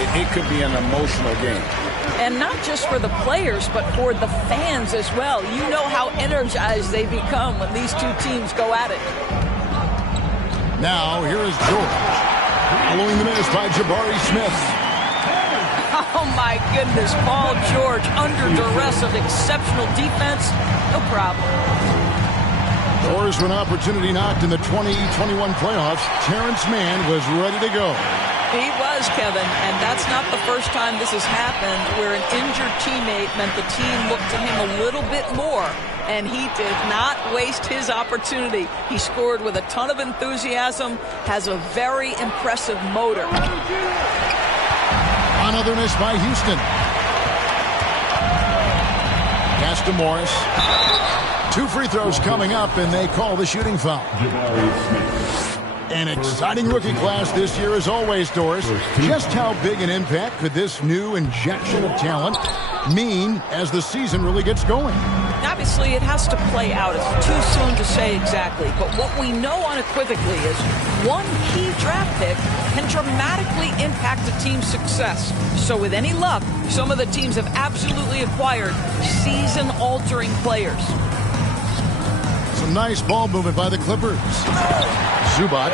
it could be an emotional game. And not just for the players, but for the fans as well. You know how energized they become when these two teams go at it. Now, here is George. Following the miss by Jabari Smith. Oh, my goodness. Paul George under duress of exceptional defense. No problem. Doors to an opportunity knocked in the 2021 playoffs. Terrence Mann was ready to go. He was, Kevin, and that's not the first time this has happened where an injured teammate meant the team looked to him a little bit more, and he did not waste his opportunity. He scored with a ton of enthusiasm, has a very impressive motor. Another miss by Houston. Pass to Morris. 2 free throws coming up, and they call the shooting foul. An exciting rookie class this year as always, Doris. Just how big an impact could this new injection of talent mean as the season really gets going? Obviously, it has to play out. It's too soon to say exactly. But what we know unequivocally is one key draft pick can dramatically impact a team's success. So with any luck, some of the teams have absolutely acquired season-altering players. Some nice ball movement by the Clippers. Zubac.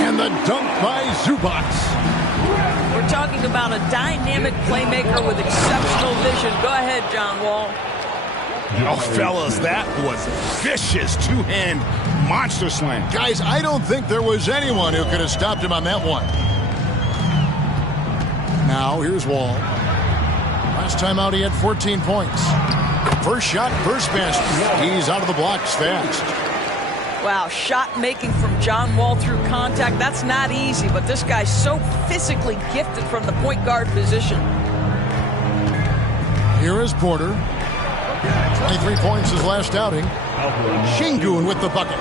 And the dunk by Zubac. We're talking about a dynamic playmaker with exceptional vision. Go ahead, John Wall. Oh, fellas, that was vicious two-hand monster slam. Guys, I don't think there was anyone who could have stopped him on that one. Now, here's Wall. Last time out, he had 14 points. First shot, first pass. He's out of the blocks fast. Wow, shot making from John Wall through contact. That's not easy, but this guy's so physically gifted from the point guard position. Here is Porter. 23 points his last outing. Şengün with the bucket.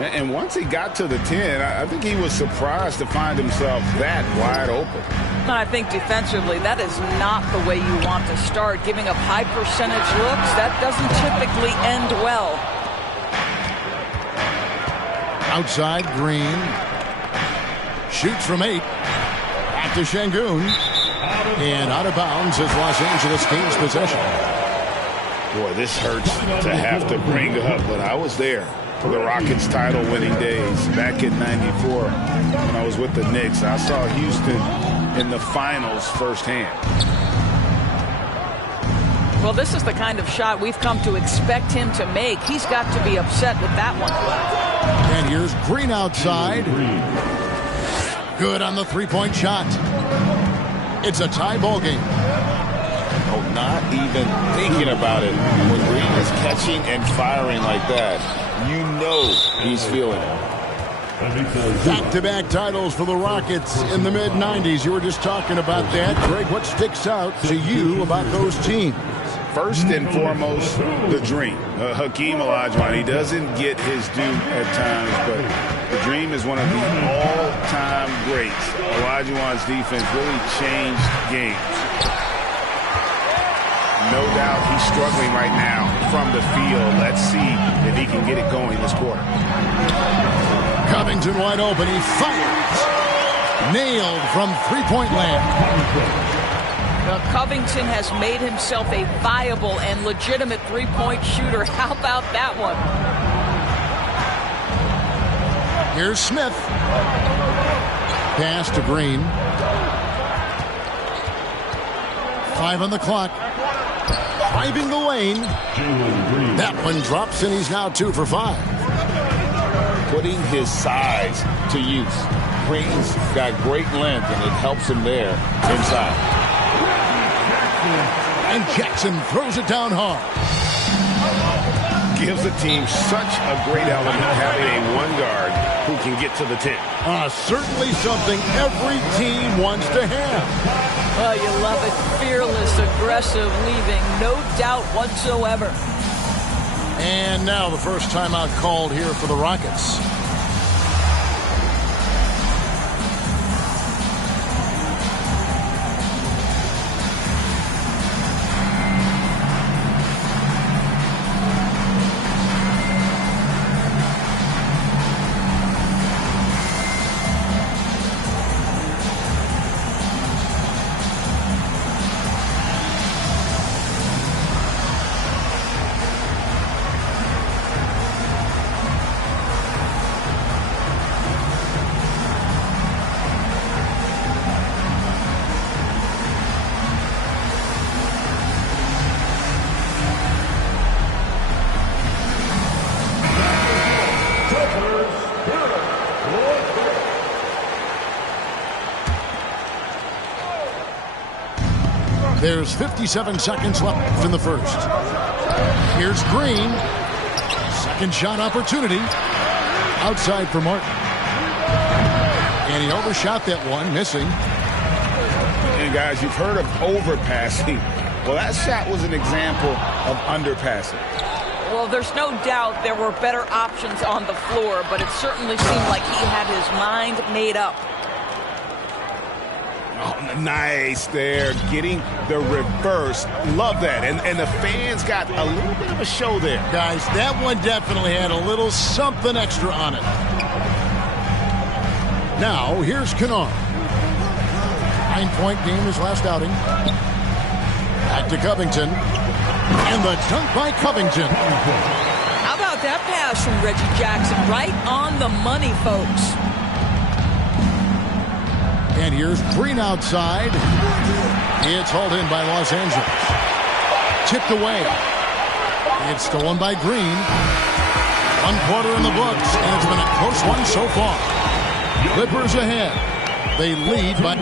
And once he got to the 10, I think he was surprised to find himself that wide open. I think defensively, that is not the way you want to start. Giving up high percentage looks, that doesn't typically end well. Outside, Green. Shoots from 8. Back to Şengün. And out of bounds as Los Angeles gains possession. Boy, this hurts to have to bring up, but I was there for the Rockets title-winning days back in '94 when I was with the Knicks. I saw Houston in the finals firsthand. Well, this is the kind of shot we've come to expect him to make. He's got to be upset with that one. And here's Green outside. Good on the three-point shot. It's a tie ball game. Oh, not even thinking about it. When Green is catching and firing like that, you know he's feeling it. Back-to-back titles for the Rockets in the mid-90s. You were just talking about that. Greg, what sticks out to you about those teams? First and foremost, the dream. Hakeem Olajuwon, he doesn't get his due at times, but the dream is one of the all-time greats. Olajuwon's defense really changed games. No doubt he's struggling right now from the field. Let's see if he can get it going this quarter. Covington wide open. He fires. Nailed from three-point land. Well, Covington has made himself a viable and legitimate three-point shooter. How about that one? Here's Smith. Pass to Green. 5 on the clock. Driving the lane. That one drops, and he's now 2 for 5. Putting his size to use. Green's got great length, and it helps him there inside. And Jackson throws it down hard. Gives the team such a great element having a one guard who can get to the 10. Certainly something every team wants to have. Oh, you love it. Fearless, aggressive, leaving no doubt whatsoever. And now the first timeout called here for the Rockets. There's 57 seconds left in the first. Here's Green. Second shot opportunity. Outside for Martin. And he overshot that one, missing. And guys, you've heard of overpassing. Well, that shot was an example of underpassing. Well, there's no doubt there were better options on the floor, but it certainly seemed like he had his mind made up. Oh, nice there, getting the reverse. Love that. And the fans got a little bit of a show there. Guys, that one definitely had a little something extra on it. Now, here's Kennard. 9-point game his last outing. Back to Covington. And the dunk by Covington. How about that pass from Reggie Jackson? Right on the money, folks. And here's Green outside. It's hauled in by Los Angeles. Tipped away. It's stolen by Green. 1 quarter in the books, and it's been a close one so far. Clippers ahead. They lead by...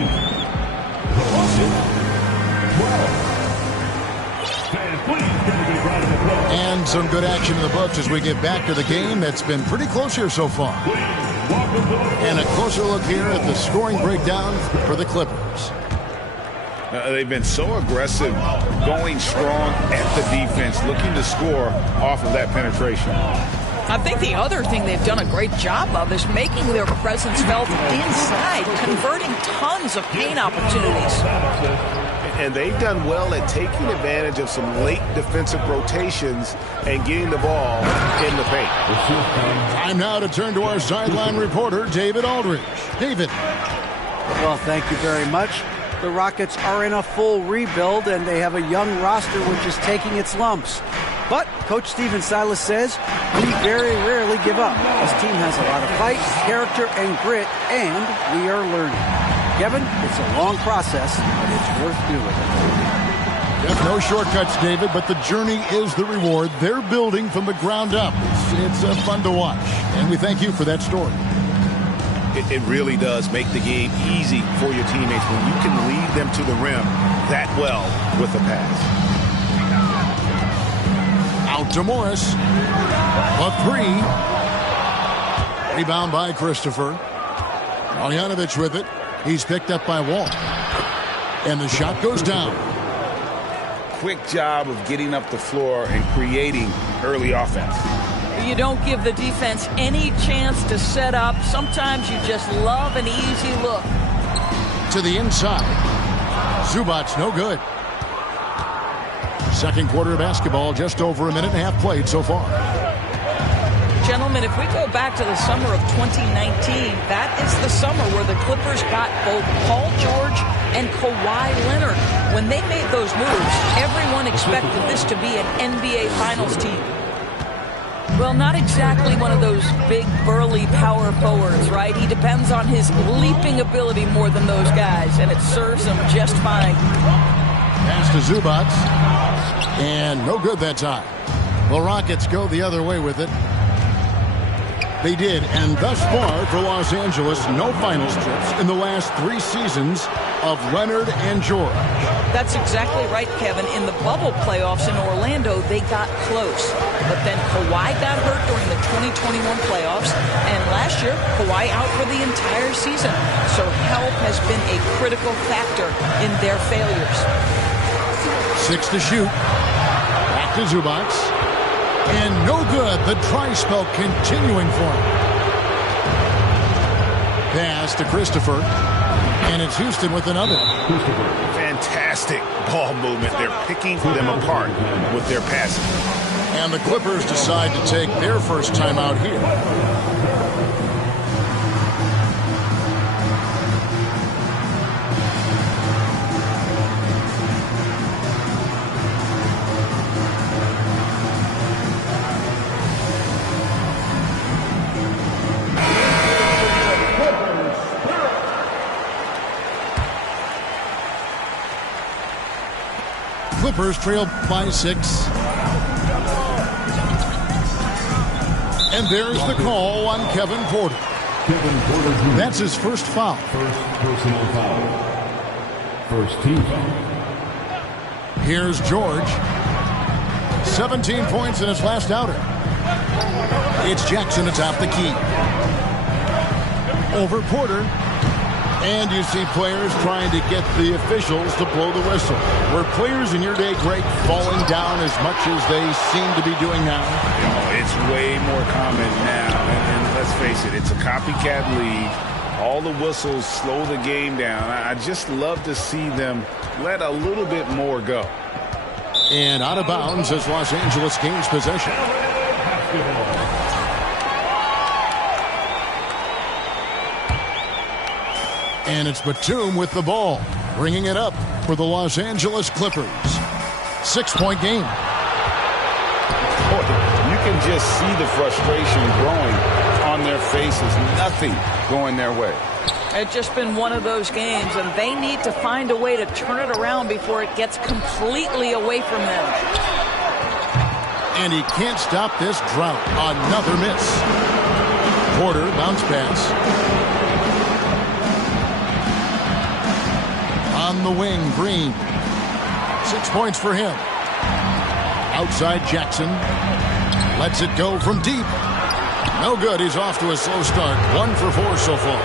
And some good action in the books as we get back to the game that's been pretty close here so far. And a closer look here at the scoring breakdown for the Clippers. They've been so aggressive, going strong at the defense, looking to score off of that penetration. I think the other thing they've done a great job of is making their presence felt inside, converting tons of paint opportunities. And they've done well at taking advantage of some late defensive rotations and getting the ball in the paint. Time now to turn to our sideline reporter, David Aldridge. David. Well, thank you very much. The Rockets are in a full rebuild, and they have a young roster which is taking its lumps. But Coach Stephen Silas says we very rarely give up. This team has a lot of fight, character, and grit, and we are learning. Kevin, it's a long process, but it's worth doing. There's no shortcuts, David, but the journey is the reward. They're building from the ground up. It's fun to watch, and we thank you for that story. It really does make the game easy for your teammates when you can lead them to the rim that well with a pass. Out to Morris. A three. Rebound by Christopher. Marjanovic with it. He's picked up by Wall. And the shot goes down. Quick job of getting up the floor and creating early offense. You don't give the defense any chance to set up. Sometimes you just love an easy look. To the inside. Zubac's no good. Second quarter of basketball, just over a minute and a half played so far. Gentlemen, if we go back to the summer of 2019, that is the summer where the Clippers got both Paul George and Kawhi Leonard. When they made those moves, everyone expected this to be an NBA Finals team. Well, not exactly one of those big, burly power forwards, right? He depends on his leaping ability more than those guys, and it serves him just fine. Pass to Zubac. And no good that time. The Rockets go the other way with it. They did, and thus far for Los Angeles, no finals trips in the last 3 seasons of Leonard and George. That's exactly right, Kevin. In the bubble playoffs in Orlando, they got close. But then Kawhi got hurt during the 2021 playoffs, and last year, Kawhi out for the entire season. So health has been a critical factor in their failures. 6 to shoot. Back to Zubac. And no good. The dry spell continuing for him. Pass to Christopher. And it's Houston with another. Fantastic ball movement. They're picking them apart with their passing. And the Clippers decide to take their first time out here. Clippers trail by 6. And there's the call on Kevin Porter. That's his first foul. First personal foul. First team foul. Here's George. 17 points in his last outing. It's Jackson atop the key. Over Porter. And you see players trying to get the officials to blow the whistle. Were players in your day, Greg, falling down as much as they seem to be doing now? It's way more common now. And let's face it, it's a copycat league. All the whistles slow the game down. I just love to see them let a little bit more go. And out of bounds as Los Angeles gains possession. And it's Batum with the ball, bringing it up for the Los Angeles Clippers. 6-point game. Boy, you can just see the frustration growing on their faces. Nothing going their way. It's just been one of those games, and they need to find a way to turn it around before it gets completely away from them. And he can't stop this drought. Another miss. Porter, bounce pass. On the wing, Green. 6 points for him. Outside Jackson. Lets it go from deep. No good. He's off to a slow start. 1 for 4 so far.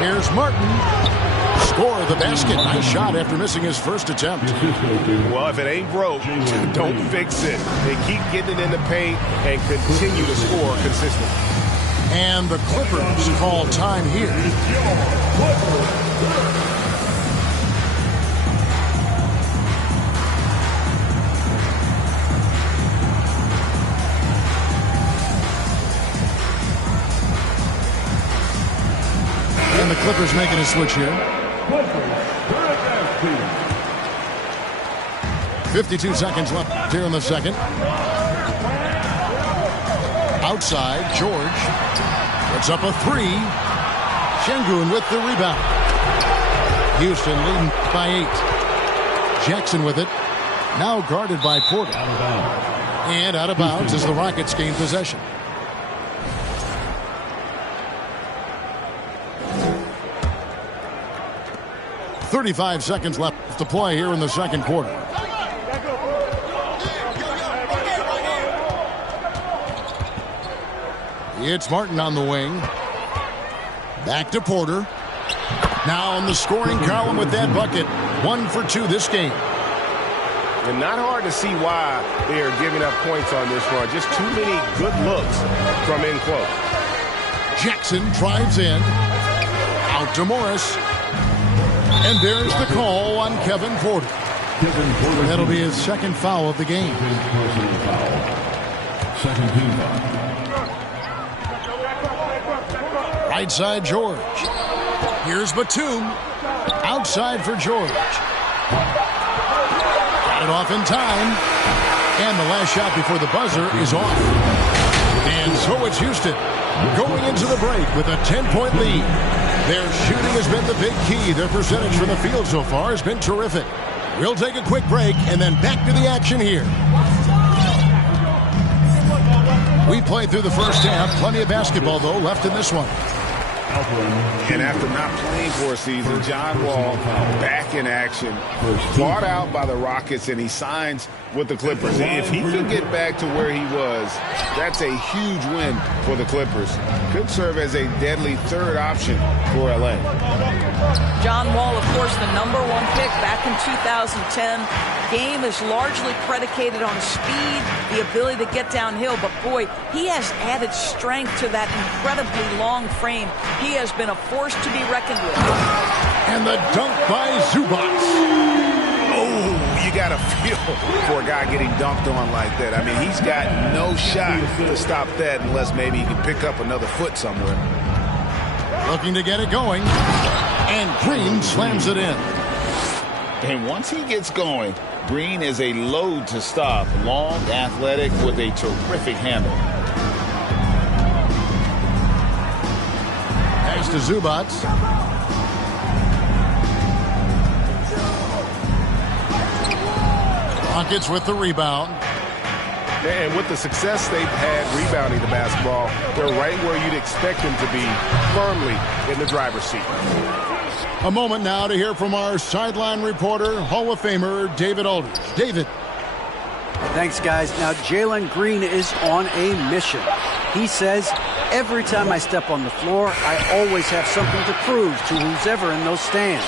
Here's Martin. Score the basket. Nice shot after missing his first attempt. Well, if it ain't broke, don't fix it. They keep getting it in the paint and continue to score consistently. And the Clippers call time here. And the Clippers making a switch here. 52 seconds left here in the second. Outside, George. Puts up a 3. Şengün with the rebound. Houston leading by 8. Jackson with it. Now guarded by Porter. And out of bounds as the Rockets gain possession. .35 seconds left to play here in the second quarter. It's Martin on the wing. Back to Porter. Now on the scoring column with that bucket. 1 for 2 this game. And not hard to see why they are giving up points on this run. Just too many good looks from in close. Jackson drives in. Out to Morris. And there's the call on Kevin Porter. That'll be his second foul of the game. Second team foul. Right side, George. Here's Batum. Outside for George. Got it off in time. And the last shot before the buzzer is off. And so it's Houston going into the break with a 10-point lead. Their shooting has been the big key. Their percentage from the field so far has been terrific. We'll take a quick break and then back to the action here. We played through the first half. Plenty of basketball, though, left in this one. And after not playing for a season, John Wall back in action, brought out by the Rockets, and he signs with the Clippers. If he can get back to where he was, that's a huge win for the Clippers. Could serve as a deadly third option for LA. John Wall, of course, the #1 pick back in 2010. Game is largely predicated on speed, the ability to get downhill, but boy, he has added strength to that incredibly long frame. He has been a force to be reckoned with. And the dunk by Zubac. Oh, you got to feel for a guy getting dunked on like that. I mean, he's got no shot to stop that unless maybe he can pick up another foot somewhere. Looking to get it going. And Green slams it in. And once he gets going, Green is a load to stop. Long, athletic, with a terrific handle. Pass to Zubac. Rockets with the rebound. And with the success they've had rebounding the basketball, they're right where you'd expect them to be, firmly in the driver's seat. A moment now to hear from our sideline reporter, Hall of Famer David Aldridge. David. Thanks, guys. Now, Jalen Green is on a mission. He says, every time I step on the floor, I always have something to prove to who's ever in those stands.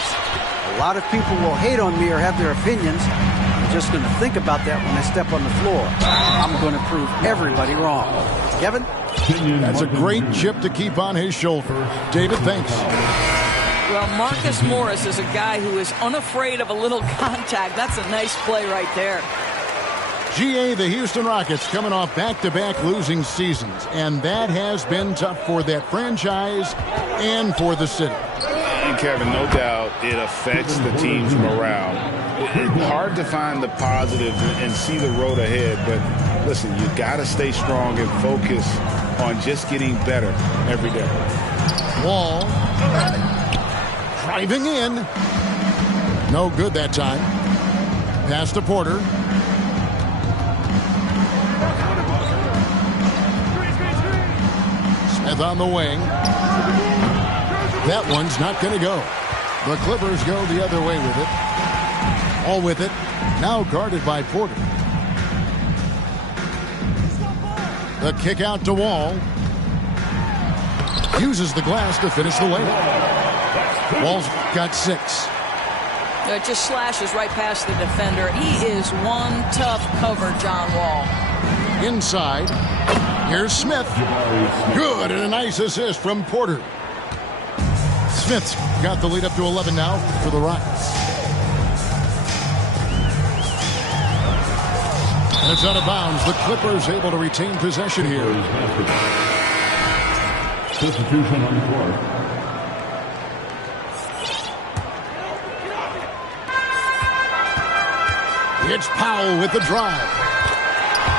A lot of people will hate on me or have their opinions. I'm just going to think about that when I step on the floor. I'm going to prove everybody wrong. Kevin? That's a great chip to keep on his shoulder. David, thanks. Well, Marcus Morris is a guy who is unafraid of a little contact. That's a nice play right there. GA, the Houston Rockets coming off back-to-back losing seasons, and that has been tough for that franchise and for the city. And Kevin, no doubt it affects the team's morale. It's hard to find the positives and see the road ahead, but listen, you got to stay strong and focus on just getting better every day. Wall driving in. No good that time. Pass to Porter. Smith on the wing. That one's not going to go. The Clippers go the other way with it. All with it. Now guarded by Porter. The kick out to Wall. Uses the glass to finish the layup. Wall's got 6. It just slashes right past the defender. He is one tough cover, John Wall. Inside. Here's Smith. Good, and a nice assist from Porter. Smith's got the lead up to 11 now for the Rockets. And it's out of bounds. The Clippers able to retain possession here. Substitution on the court. It's Powell with the drive.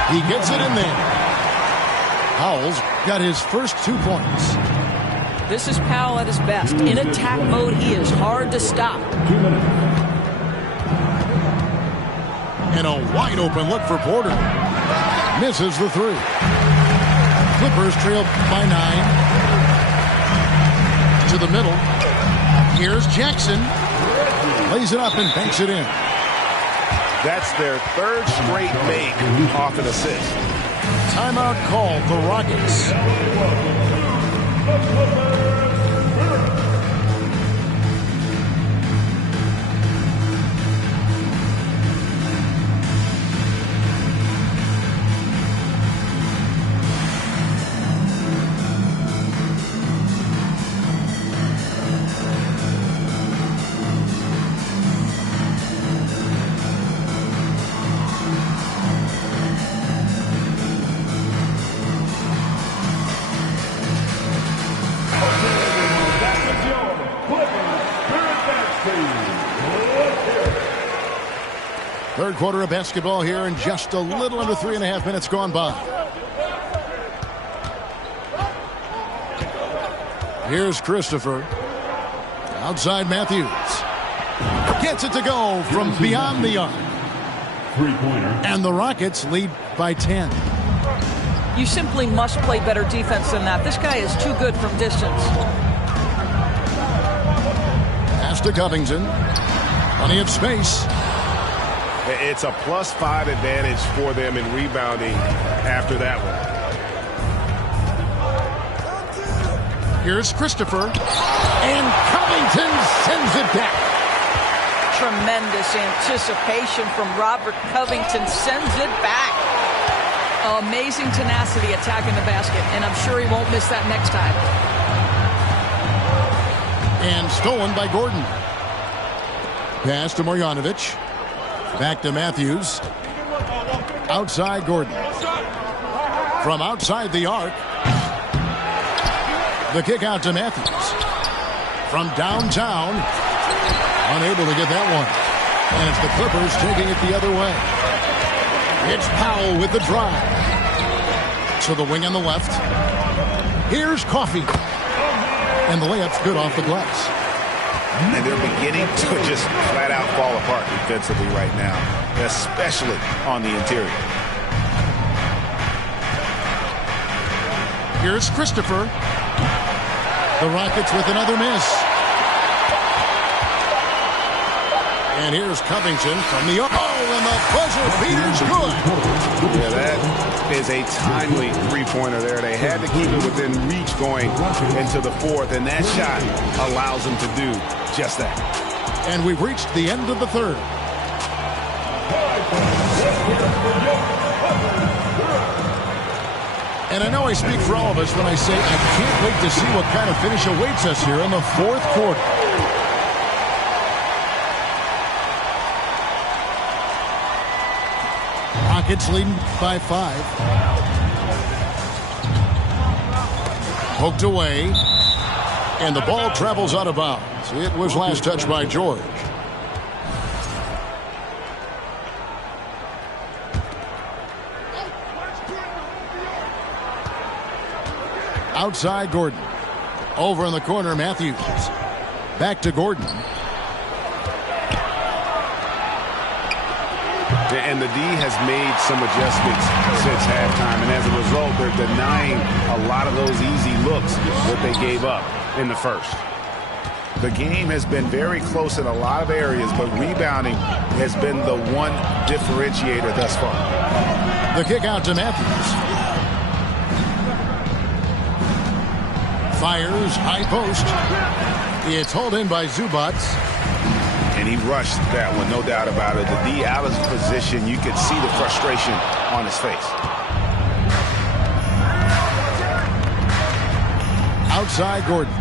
He gets it in there. Powell's got his first 2 points. This is Powell at his best. In attack mode, he is hard to stop. 2 minutes. And a wide open look for Porter. Misses the 3. Clippers trail by 9. To the middle. Here's Jackson. Lays it up and banks it in. That's their 3rd straight make off an assist. Timeout called the Rockets. Third quarter of basketball here, and just a little under 3.5 minutes gone by. Here's Christopher. Outside Matthews. Gets it to go from beyond the arc. Three-pointer. And the Rockets lead by 10. You simply must play better defense than that. This guy is too good from distance. Pass to Covington. Plenty of space. It's a +5 advantage for them in rebounding after that one. Here's Christopher. And Covington sends it back. Tremendous anticipation from Robert Covington. Sends it back. Amazing tenacity attacking the basket, and I'm sure he won't miss that next time. And stolen by Gordon. Pass to Marjanovic. Back to Matthews. Outside Gordon. From outside the arc. The kick out to Matthews. From downtown. Unable to get that one. And it's the Clippers taking it the other way. It's Powell with the drive. To the wing on the left. Here's Coffey. And the layup's good off the glass. And they're beginning to just flat out fall apart defensively right now, especially on the interior. Here's Christopher. The Rockets with another miss. And here's Covington from the... Oh, and the buzzer beater's good. Yeah, that is a timely three-pointer there. They had to keep it within reach going into the fourth, and that shot allows them to do just that. And we've reached the end of the third. And I know I speak for all of us when I say I can't wait to see what kind of finish awaits us here in the fourth quarter. Rockets leading by 5. Poked away. And the ball travels out of bounds. It was last touched by George. Outside Gordon. Over in the corner, Matthews. Back to Gordon. And the D has made some adjustments since halftime, and as a result, they're denying a lot of those easy looks that they gave up in the first. The game has been very close in a lot of areas, but rebounding has been the one differentiator thus far. The kick out to Matthews. Fires, high post. It's hauled in by Zubac. And he rushed that one, no doubt about it. The D out of position, you could see the frustration on his face. Outside Gordon.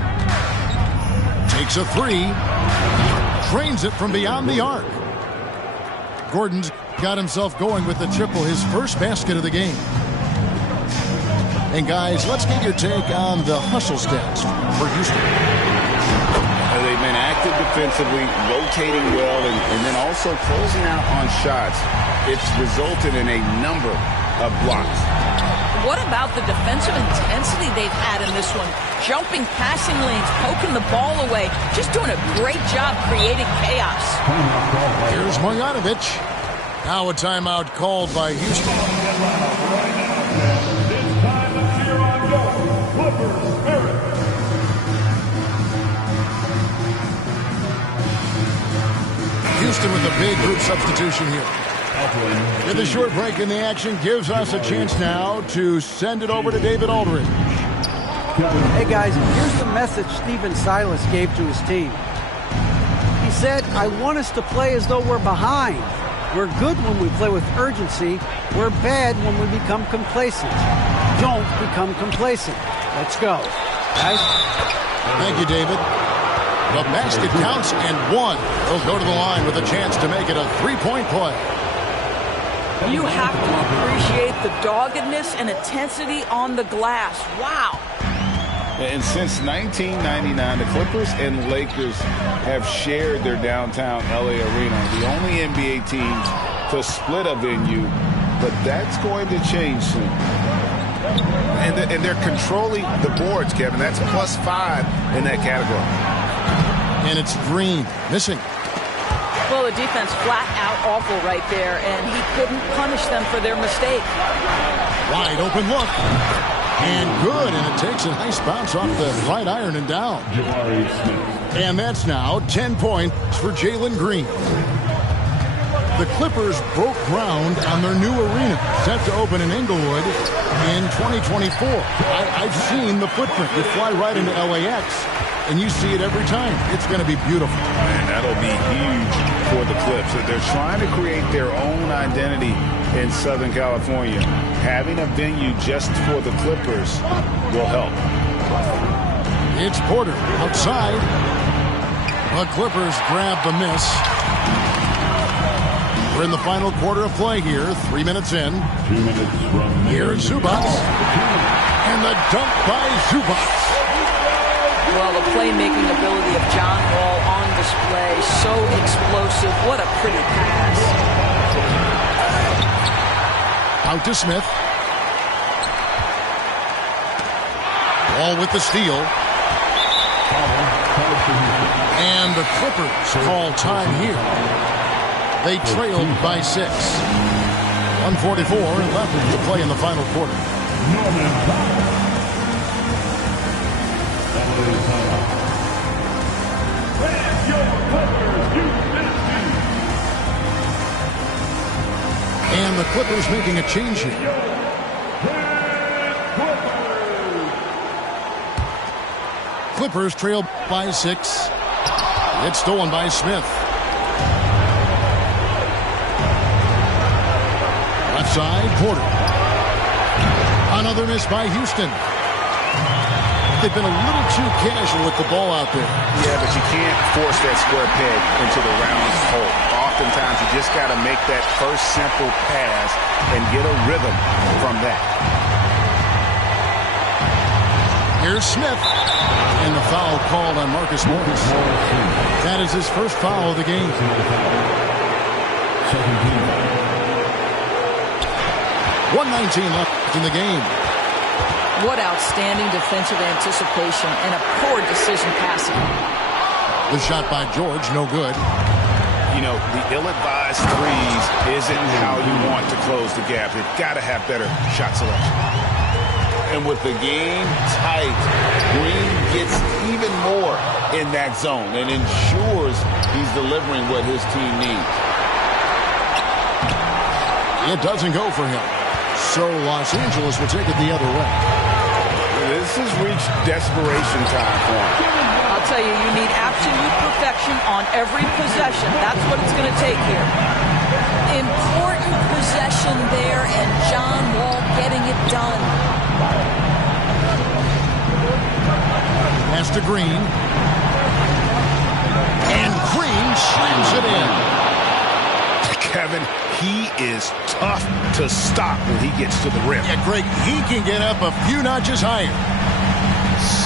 Takes a 3. Drains it from beyond the arc. Gordon's got himself going with the triple, his first basket of the game. And guys, let's get your take on the hustle stats for Houston. They've been active defensively, rotating well, and then also closing out on shots. It's resulted in a number of blocks. What about the defensive intensity they've had in this one? Jumping passing lanes, poking the ball away, just doing a great job creating chaos. Here's Marjanovic. Now a timeout called by Houston. Houston with a big group substitution here. And the short break in the action gives us a chance now to send it over to David Aldridge. Hey guys, here's the message Stephen Silas gave to his team. He said, I want us to play as though we're behind. We're good when we play with urgency. We're bad when we become complacent. Don't become complacent. Let's go. Guys? Thank you, David. The basket counts and 1. They'll go to the line with a chance to make it a 3-point play. You have to appreciate the doggedness and intensity on the glass. Wow. And since 1999, the Clippers and Lakers have shared their downtown LA arena, the only NBA teams to split a venue, but that's going to change soon. And they're controlling the boards, Kevin. That's +5 in that category. And it's Green missing. Well, the defense flat out awful right there, and he couldn't punish them for their mistake. Wide open look. And good, and it takes a nice bounce off the right iron and down. And that's now 10 points for Jalen Green. The Clippers broke ground on their new arena, set to open in Inglewood in 2024. I've seen the footprint. You fly right into LAX, and you see it every time. It's going to be beautiful. And that'll be huge for the Clips. They're trying to create their own identity in Southern California. Having a venue just for the Clippers will help. It's Porter outside. The Clippers grab the miss. We're in the final quarter of play here. 3 minutes in. 2 minutes from Here's Zubac. And the dunk by Zubac. Well, the playmaking ability of John Wall on display. So explosive. What a pretty pass. Out to Smith. Wall with the steal. And the Clippers call time here. They trailed by 6. 1:44 left to play in the final quarter. the Clippers making a change here. Clippers trail by 6. It's stolen by Smith. Left side, Porter. Another miss by Houston. They've been a little too casual with the ball out there. Yeah, but you can't force that square peg into the round hole. Oftentimes, you just got to make that first simple pass and get a rhythm from that. Here's Smith. And the foul called on Marcus Morris. That is his first foul of the game. 1:19 left in the game. What outstanding defensive anticipation and a poor decision passing. The shot by George, no good. You know, the ill-advised threes isn't how you want to close the gap. You've got to have better shot selection. And with the game tight, Green gets even more in that zone and ensures he's delivering what his team needs. It doesn't go for him. So Los Angeles will take it the other way. This has reached desperation time for him. I'll tell you, you need absolute perfection on every possession. That's what it's going to take here. Important possession there, and John Wall getting it done. Pass to Green. And Green slams it in. Kevin, he is tough to stop when he gets to the rim. Yeah, Greg, he can get up a few notches higher.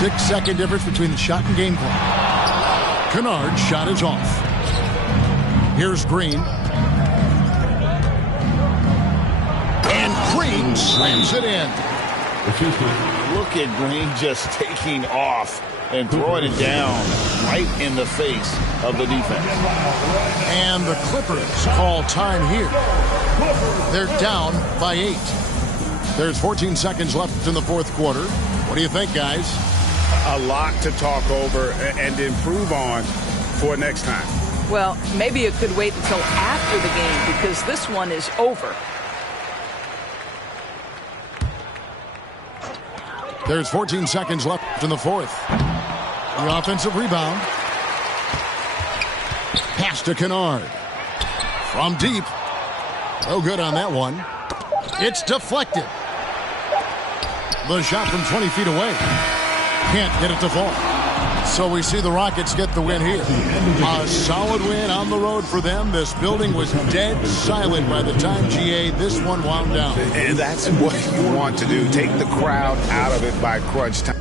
6-second difference between the shot and game clock. Kennard's shot is off. Here's Green. And Green slams it in. Look at Green just taking off and throwing it down right in the face of the defense. And the Clippers call time here. They're down by 8. There's 14 seconds left in the fourth quarter. What do you think, guys? A lot to talk over and improve on for next time. Well, maybe it could wait until after the game because this one is over. There's 14 seconds left in the fourth. The offensive rebound. Pass to Kennard. From deep. No good on that one. It's deflected. The shot from 20 feet away. Can't get it to fall. So we see the Rockets get the win here. A solid win on the road for them. This building was dead silent by the time, GA, this one wound down. And that's what you want to do. Take the crowd out of it by crunch time.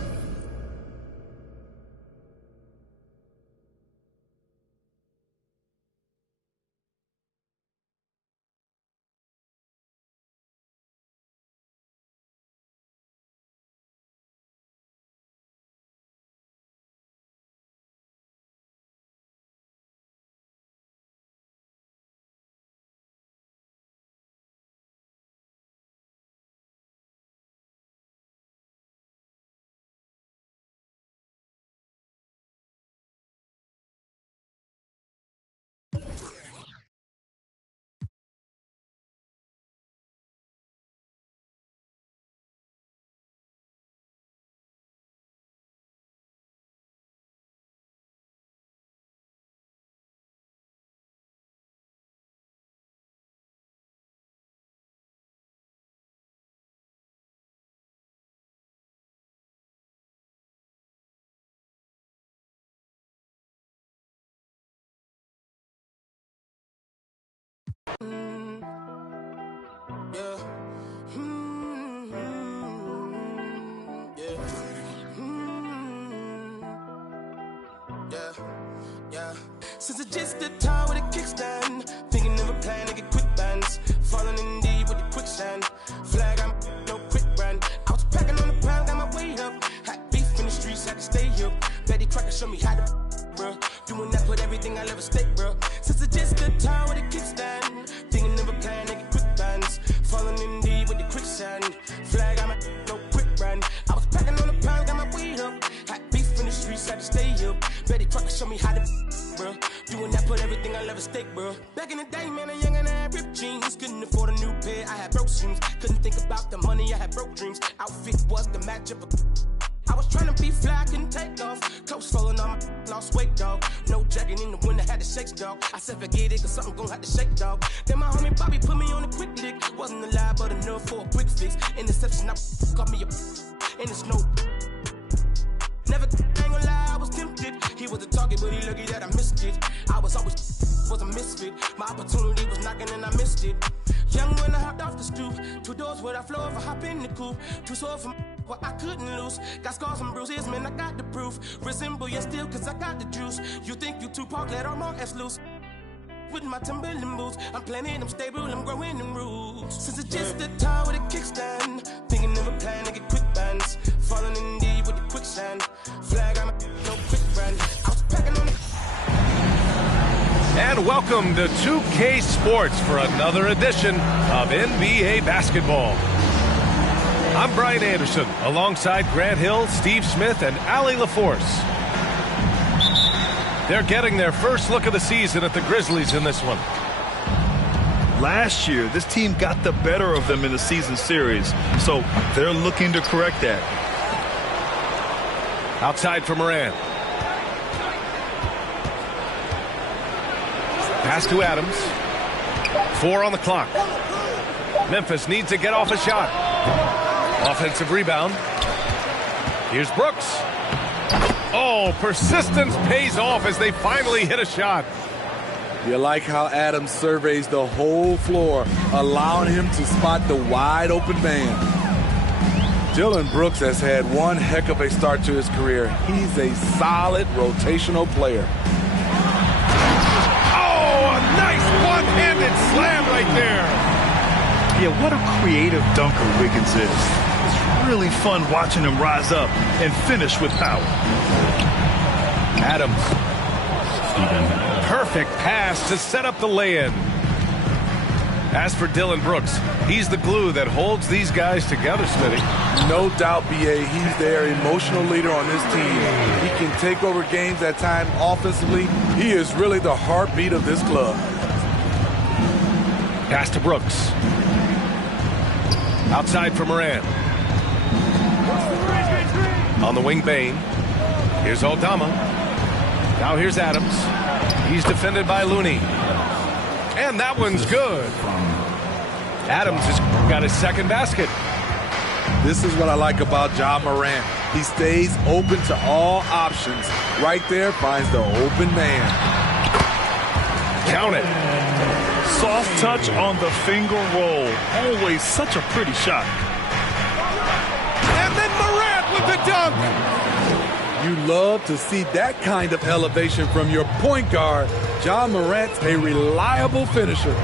Since it's just the time with a kickstand, thinking of a plan to get quick bands, falling in deep with the quicksand. Flag, I'm no quick brand. I was packing on the pound, got my weight up. Hot beef in the streets, had to stay up. Betty Crocker showed me how to, bro. Doing that, put everything I love at stake, bro. Since it's just the time with a kickstand, thinking of a plan to get quick bands, falling in deep with the quicksand. Flag, I'm no quick brand. I was packing on the pound, got my weight up. Hot beef in the streets, had to stay up. Betty Crocker showed me how to, bro. Doing that, put everything I love at stake, bro. Back in the day, man, a young and I had ripped jeans. Couldn't afford a new pair, I broke dreams. Outfit was the matchup. I was trying to be fly, couldn't take off. Clothes falling on my lost weight, dog. No jacket in the winter, had to shake, dog. I said forget it, cause something gon' have to shake, dog. Then my homie Bobby put me on a quick lick. Wasn't alive, but enough for a quick fix. Interception, I got me a and it's no. Never ain't gonna lie, I was tempted. He was a target, but he lucky that I missed it. I was always was a misfit. My opportunity was knocking and I missed it. Young when I hopped off the stoop. 2 doors where I floor if I hop in the coupe. Too sore from what I couldn't lose. Got scars and bruises, man, I got the proof. Resemble you still, cause I got the juice. You think you Tupac, let all my F's loose. With my Timberland boots, I'm planning, I'm stable, I'm growing in roots. Since it's just a time with a kickstand. Thinking never plan to get quick bands. Falling in deep with the quicksand. Flag, I'm no quick brand. I was packing on the. And welcome to 2K Sports for another edition of NBA basketball. I'm Brian Anderson, alongside Grant Hill, Steve Smith, and Allie LaForce. They're getting their first look of the season at the Grizzlies in this one. Last year, this team got the better of them in the season series, so they're looking to correct that. Outside for Moran. Pass to Adams. 4 on the clock. Memphis needs to get off a shot. Offensive rebound. Here's Brooks. Oh, persistence pays off as they finally hit a shot. You like how Adams surveys the whole floor, allowing him to spot the wide open man. Dillon Brooks has had one heck of a start to his career. He's a solid rotational player. Nice one-handed slam right there. Yeah, what a creative dunker Wiggins is. It's really fun watching him rise up and finish with power. Adams. Perfect pass to set up the lay-in. As for Dillon Brooks, he's the glue that holds these guys together, Smitty. No doubt, B.A., he's their emotional leader on this team. He can take over games at times offensively. He is really the heartbeat of this club. Pass to Brooks. Outside for Moran. On the wing, Bain. Here's Aldama. Now here's Adams. He's defended by Looney. And that one's good. Adams has got his second basket. This is what I like about Ja Morant. He stays open to all options. Right there finds the open man. Count it. Soft touch on the finger roll. Always such a pretty shot. And then Morant with the dunk. You love to see that kind of elevation from your point guard. Ja Morant's a reliable finisher.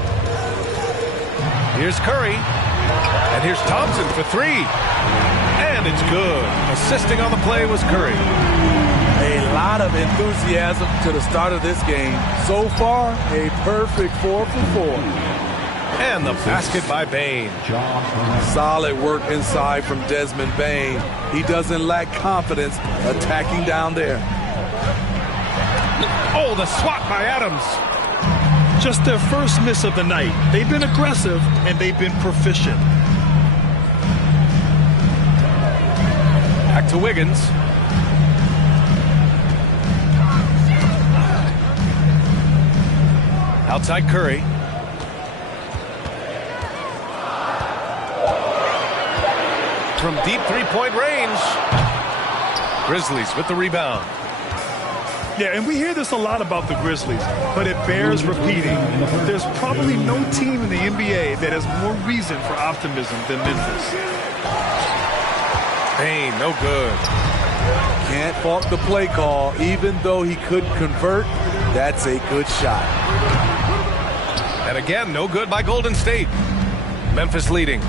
Here's Curry. And here's Thompson for 3. And it's good. Assisting on the play was Curry. A lot of enthusiasm to the start of this game. So far, a perfect 4 for 4. And the basket by Bain. Solid work inside from Desmond Bain. He doesn't lack confidence attacking down there. Oh, the swat by Adams. Just their first miss of the night. They've been aggressive and they've been proficient. Back to Wiggins. Outside Curry. From deep three-point range. Grizzlies with the rebound. Yeah, and we hear this a lot about the Grizzlies, but it bears repeating. There's probably no team in the NBA that has more reason for optimism than Memphis. Bain, no good. Can't fault the play call. Even though he couldn't convert, that's a good shot. And again, no good by Golden State. Memphis leading.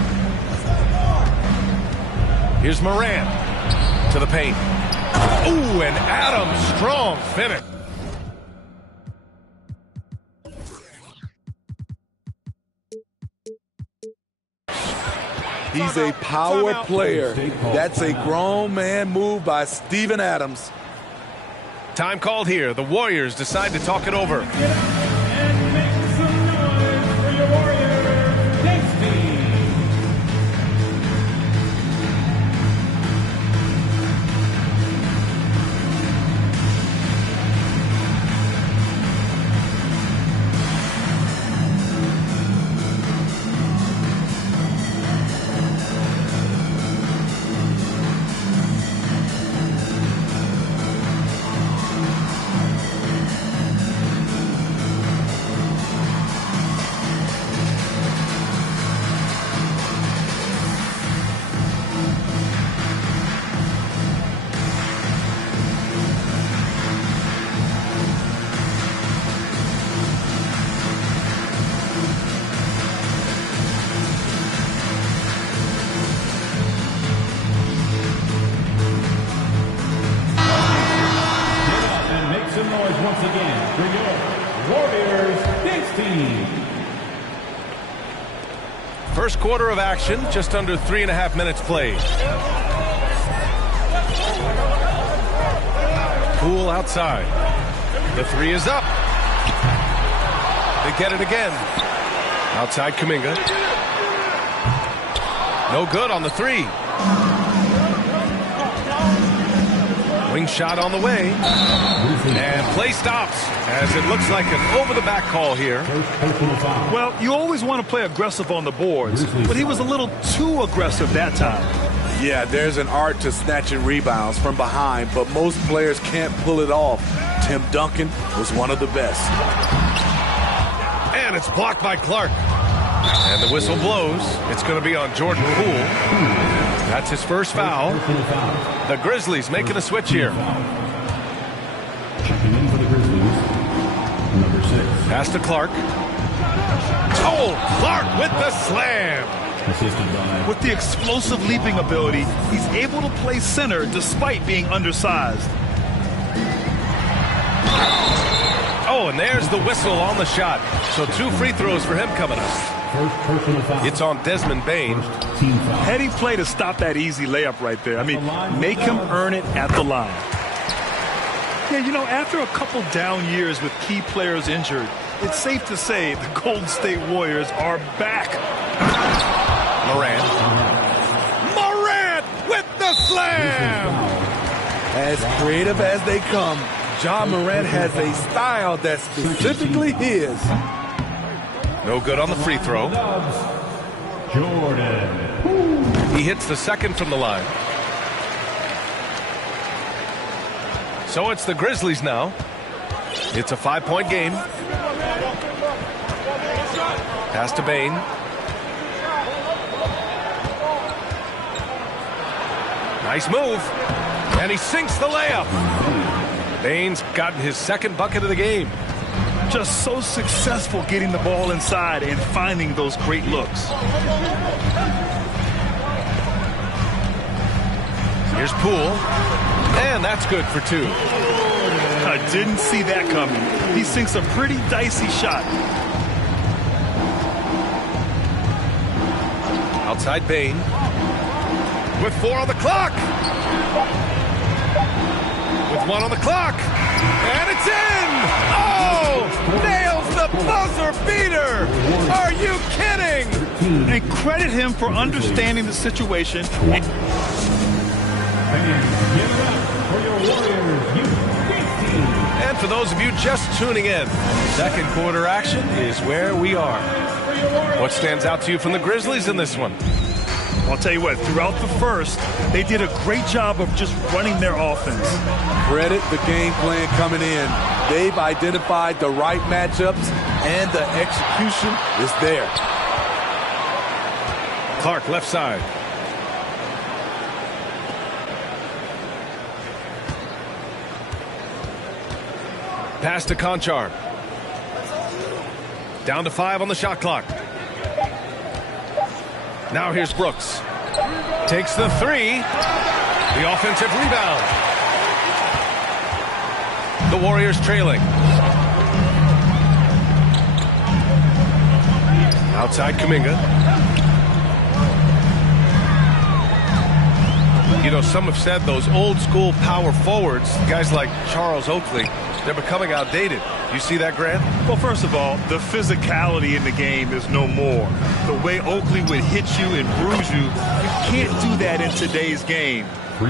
Here's Moran to the paint. Ooh, and Adams, strong finish. He's a power player. That's a grown man move by Steven Adams. Time called here. The Warriors decide to talk it over. once again for your Warriors, this team. First quarter of action, just under 3.5 minutes played. Poole outside. The three is up. They get it again. Outside Kuminga. No good on the three. Wing shot on the way. And play stops as it looks like an over-the-back call here. Well, you always want to play aggressive on the boards, but he was a little too aggressive that time. Yeah, there's an art to snatching rebounds from behind, but most players can't pull it off. Tim Duncan was one of the best. And it's blocked by Clark. And the whistle blows. It's going to be on Jordan Poole. That's his first foul. The Grizzlies making a switch here. Checking in for the Grizzlies, number 6. Pass to Clark. Oh, Clark with the slam. Assisted by... With the explosive leaping ability, he's able to play center despite being undersized. Oh, and there's the whistle on the shot. So 2 free throws for him coming up. First personal foul. It's on Desmond Bane. Team foul. Heady play to stop that easy layup right there. I mean, make him earn it at the line. Yeah, you know, after a couple down years with key players injured, it's safe to say the Golden State Warriors are back. Morant with the slam. As creative as they come, Ja Morant has a style that's specifically his. No good on the free throw. Jordan. He hits the second from the line. So it's the Grizzlies now. It's a 5-point game. Pass to Bane. Nice move. And he sinks the layup. Bane's gotten his second bucket of the game. Just so successful getting the ball inside and finding those great looks. Here's Poole. And that's good for 2. I didn't see that coming. He sinks a pretty dicey shot. Outside Bane. With 4 on the clock. With 1 on the clock. And it's in! Oh! Nails the buzzer beater! Are you kidding? And credit him for understanding the situation. Fans, give it up for your Warriors Youth team. And for those of you just tuning in, second quarter action is where we are. What stands out to you from the Grizzlies in this one? I'll tell you what, throughout the first, they did a great job of just running their offense. Credit the game plan coming in. They've identified the right matchups, and the execution is there. Clark left side. Pass to Conchar. Down to 5 on the shot clock. Now here's Brooks. Takes the 3. The offensive rebound. The Warriors trailing. Outside Kuminga. You know, some have said those old school power forwards, guys like Charles Oakley, they're becoming outdated. You see that, Grant? Well, first of all, the physicality in the game is no more. The way Oakley would hit you and bruise you, you can't do that in today's game.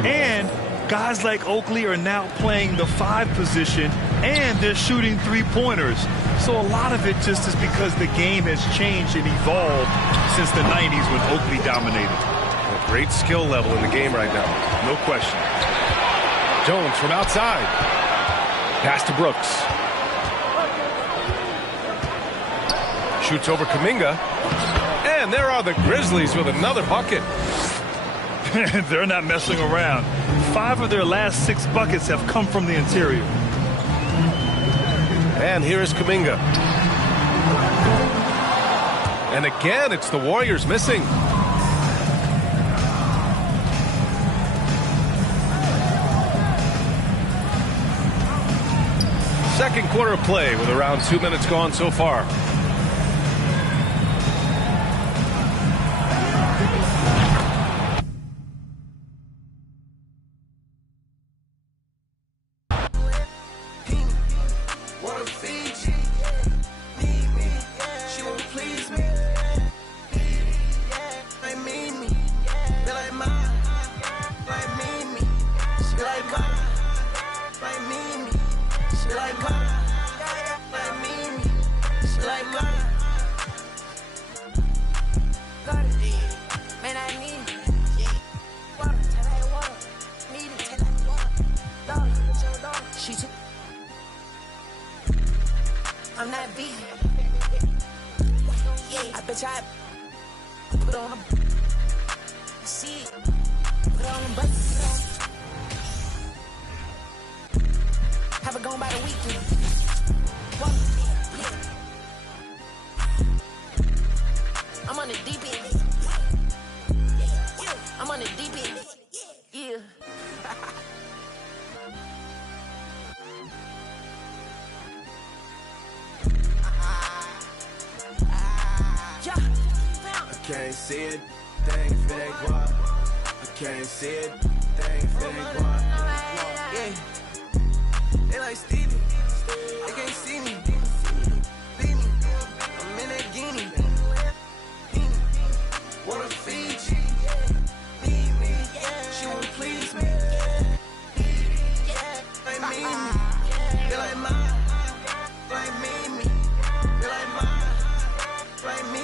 And guys like Oakley are now playing the 5 position, and they're shooting 3-pointers. So a lot of it just is because the game has changed and evolved since the 90s when Oakley dominated. A great skill level in the game right now. No question. Jones from outside. Pass to Brooks. Shoots over Kuminga. And there are the Grizzlies with another bucket. They're not messing around. 5 of their last 6 buckets have come from the interior. And here is Kuminga. And again, it's the Warriors missing. second quarter of play with around 2 minutes gone so far. I'm not vegan. Yeah, I bet you I put on a see, put on a bus. Have it gone by the weekend. Whoa, yeah. I'm on the deep end. I'm on the deep end. Yeah. I can't see it, thing if it ain't guap. I can't see it, thing if it ain't guap. Yeah, they like Stevie, they can't see me. See me, I'm in that guinea. Wanna feed you, feed me. She won't please me. Like me, they like mine, like me. They like mine, like me.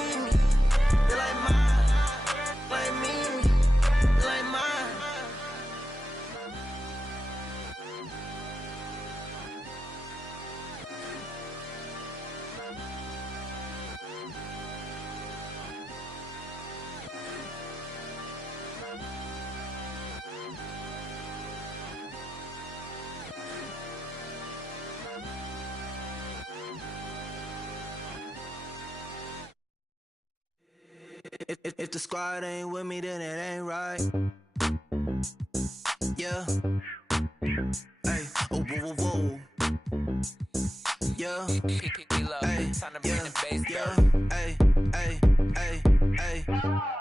If the squad ain't with me, then it ain't right. Yeah. Hey, oh, whoa, whoa, whoa. Yeah. Hey, yeah, yeah. Hey, hey, hey, hey.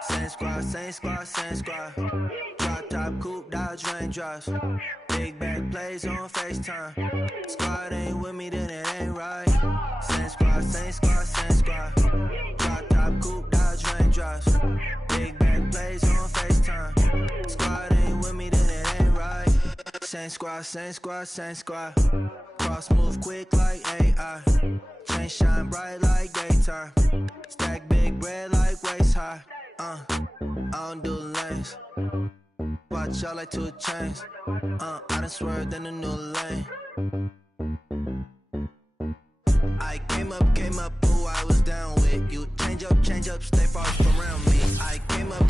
Same squad, same squad, same squad. Drop top, coupe, Dodge raindrops. Big back plays on FaceTime. Squad ain't with me, then it ain't right. Same squad, same squad, same squad. Drop top, coupe, Dodge raindrops. Big back plays on FaceTime. Squad ain't with me, then it ain't right. Same squad, same squad, same squad. Cross move quick like AI. Chain shine bright like daytime. Stack big bread like waist high. I don't do lanes. Watch out like 2 chains. I done swerved in a new lane. I came up, who I was down with. You change up, stay far from around me. I came up.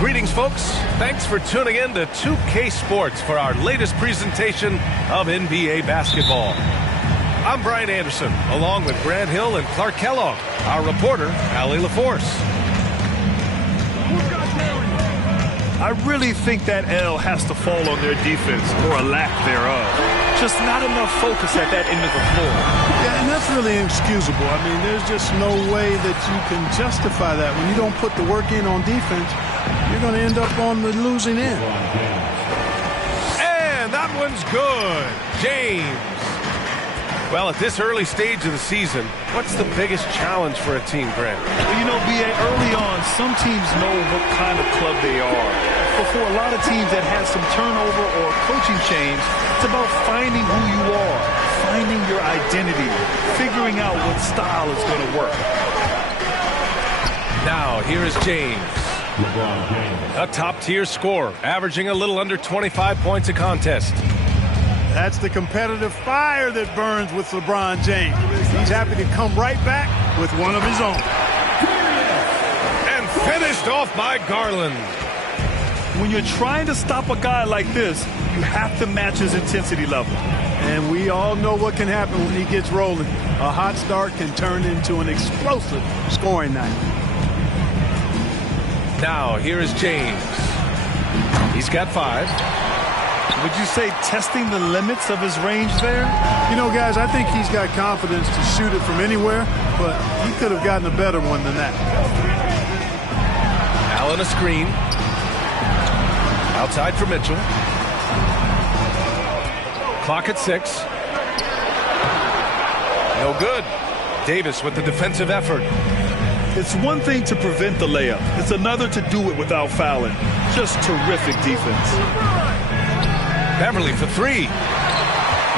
Greetings, folks. Thanks for tuning in to 2K Sports for our latest presentation of NBA basketball. I'm Brian Anderson, along with Grant Hill and Clark Kellogg, our reporter, Allie LaForce. I really think that L has to fall on their defense, or a lack thereof. Just not enough focus at that end of the floor. Yeah, and that's really inexcusable. I mean, there's just no way that you can justify that. When you don't put the work in on defense, you're going to end up on the losing end. And that one's good. James. Well, at this early stage of the season, what's the biggest challenge for a team, Grant? Well, you know, B.A., early on, some teams know what kind of club they are. But for a lot of teams that have some turnover or coaching change, it's about finding who you are, finding your identity, figuring out what style is going to work. Now, here is James. A top-tier scorer, averaging a little under 25 points a contest. That's the competitive fire that burns with LeBron James. He's happy to come right back with one of his own. And finished off by Garland. When you're trying to stop a guy like this, you have to match his intensity level. And we all know what can happen when he gets rolling. A hot start can turn into an explosive scoring night. Now, here is James. He's got 5. Would you say testing the limits of his range there? You know, guys, I think he's got confidence to shoot it from anywhere, but he could have gotten a better one than that. Allen a screen. Outside for Mitchell. Clock at 6. No good. Davis with the defensive effort. It's one thing to prevent the layup. It's another to do it without fouling. Just terrific defense. Beverly for 3.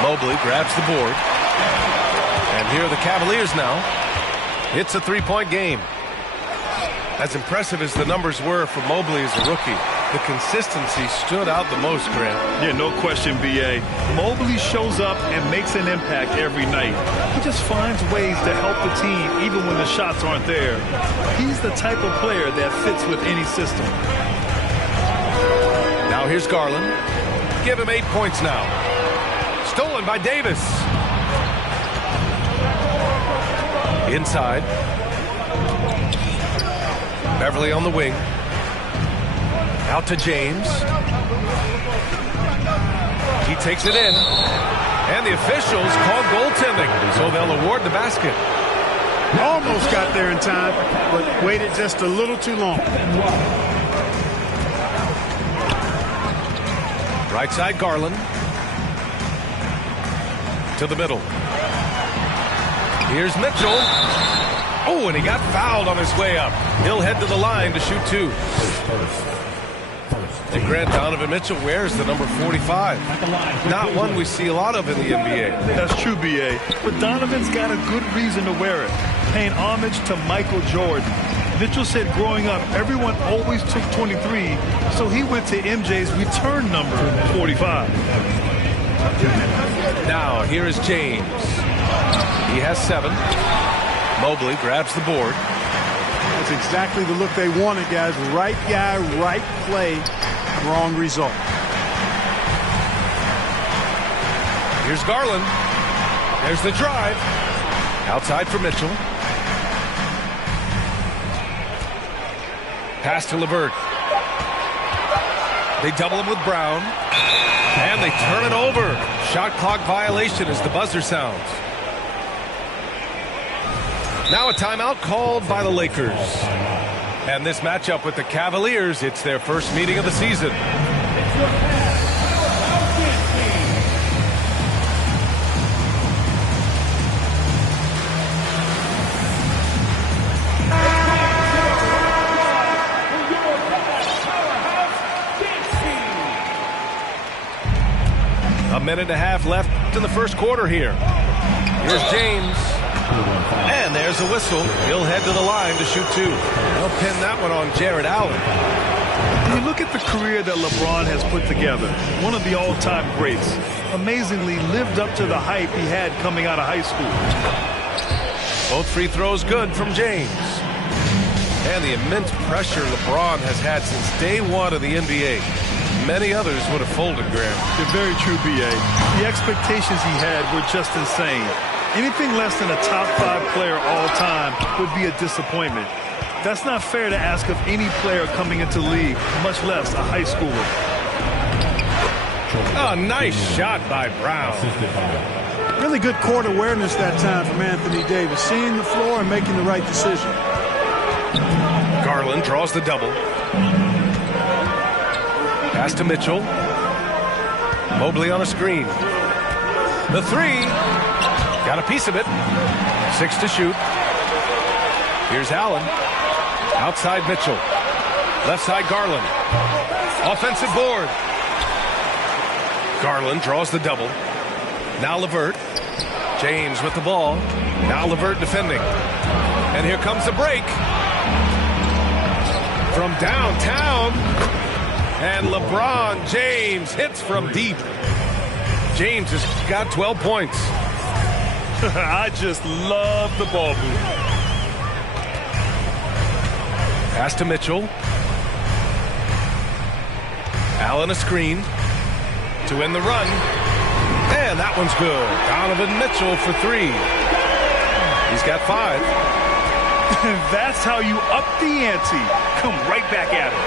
Mobley grabs the board. And here are the Cavaliers now. It's a 3-point game. As impressive as the numbers were for Mobley as a rookie, the consistency stood out the most, Grant. Yeah, no question, B.A. Mobley shows up and makes an impact every night. He just finds ways to help the team even when the shots aren't there. He's the type of player that fits with any system. Now here's Garland. Give him 8 points now. Stolen by Davis. Inside. Beverly on the wing. Out to James. He takes it in. And the officials call goaltending, so they'll award the basket. Almost got there in time, but waited just a little too long. Right side, Garland. To the middle. Here's Mitchell. Oh, and he got fouled on his way up. He'll head to the line to shoot 2. And Grant, Donovan Mitchell wears the number 45. Not one we see a lot of in the NBA. That's true, B.A. But Donovan's got a good reason to wear it. Paying homage to Michael Jordan. Mitchell said growing up, everyone always took 23, so he went to MJ's return number, 45. Now, here is James. He has 7. Mobley grabs the board. That's exactly the look they wanted, guys. Right guy, right play, wrong result. Here's Garland. There's the drive. Outside for Mitchell. Pass to LeVert. They double him with Brown. And they turn it over. Shot clock violation as the buzzer sounds. Now a timeout called by the Lakers. And this matchup with the Cavaliers, it's their first meeting of the season. A minute and a half left in the first quarter here. Here's James. And there's a whistle. He'll head to the line to shoot 2. They'll pin that one on Jared Allen. When you look at the career that LeBron has put together, one of the all-time greats, amazingly lived up to the hype he had coming out of high school. Both free throws good from James. And the immense pressure LeBron has had since day 1 of the NBA. Many others would have folded, Graham. They're very true, B.A. The expectations he had were just insane. Anything less than a top 5 player all time would be a disappointment. That's not fair to ask of any player coming into the league, much less a high schooler. Oh, nice shot by Brown. Really good court awareness that time from Anthony Davis, seeing the floor and making the right decision. Garland draws the double. Pass to Mitchell. Mobley on a screen. The 3. Got a piece of it. 6 to shoot. Here's Allen. Outside Mitchell. Left side Garland. Offensive board. Garland draws the double. Now LeVert. James with the ball. Now LeVert defending. And here comes the break. From downtown. And LeBron James hits from deep. James has got 12 points. I just love the ball move. Pass to Mitchell. Allen a screen to win the run. And that one's good. Donovan Mitchell for 3. He's got 5. That's how you up the ante. Come right back at him.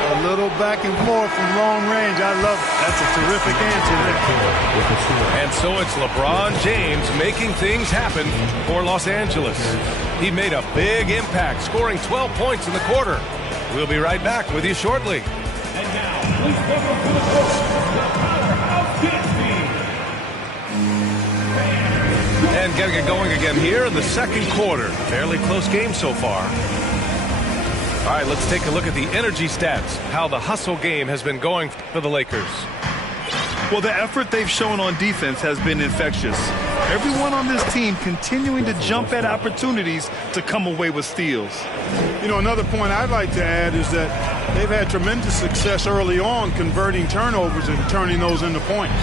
A little back and forth from long range. I love it. That's a terrific answer there. And so it's LeBron James making things happen for Los Angeles. He made a big impact, scoring 12 points in the quarter. We'll be right back with you shortly. And now, please welcome to the court, the Powerhouse Dance Team. And getting it going again here in the second quarter. Fairly close game so far. All right, let's take a look at the energy stats, how the hustle game has been going for the Lakers. Well, the effort they've shown on defense has been infectious. Everyone on this team continuing to jump at opportunities to come away with steals. You know, another point I'd like to add is that they've had tremendous success early on converting turnovers and turning those into points.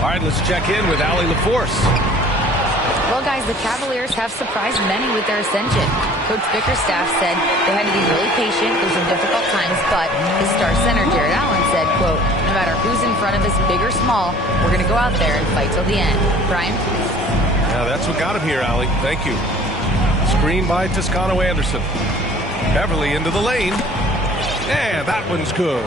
All right, let's check in with Allie LaForce. Well, guys, the Cavaliers have surprised many with their ascension. Coach Bickerstaff said they had to be really patient through some difficult times, but his star center, Jared Allen, said, quote, no matter who's in front of us, big or small, we're going to go out there and fight till the end. Brian? Yeah, that's what got him here, Allie. Thank you. Screen by Toscano Anderson. Beverly into the lane. And that one's good.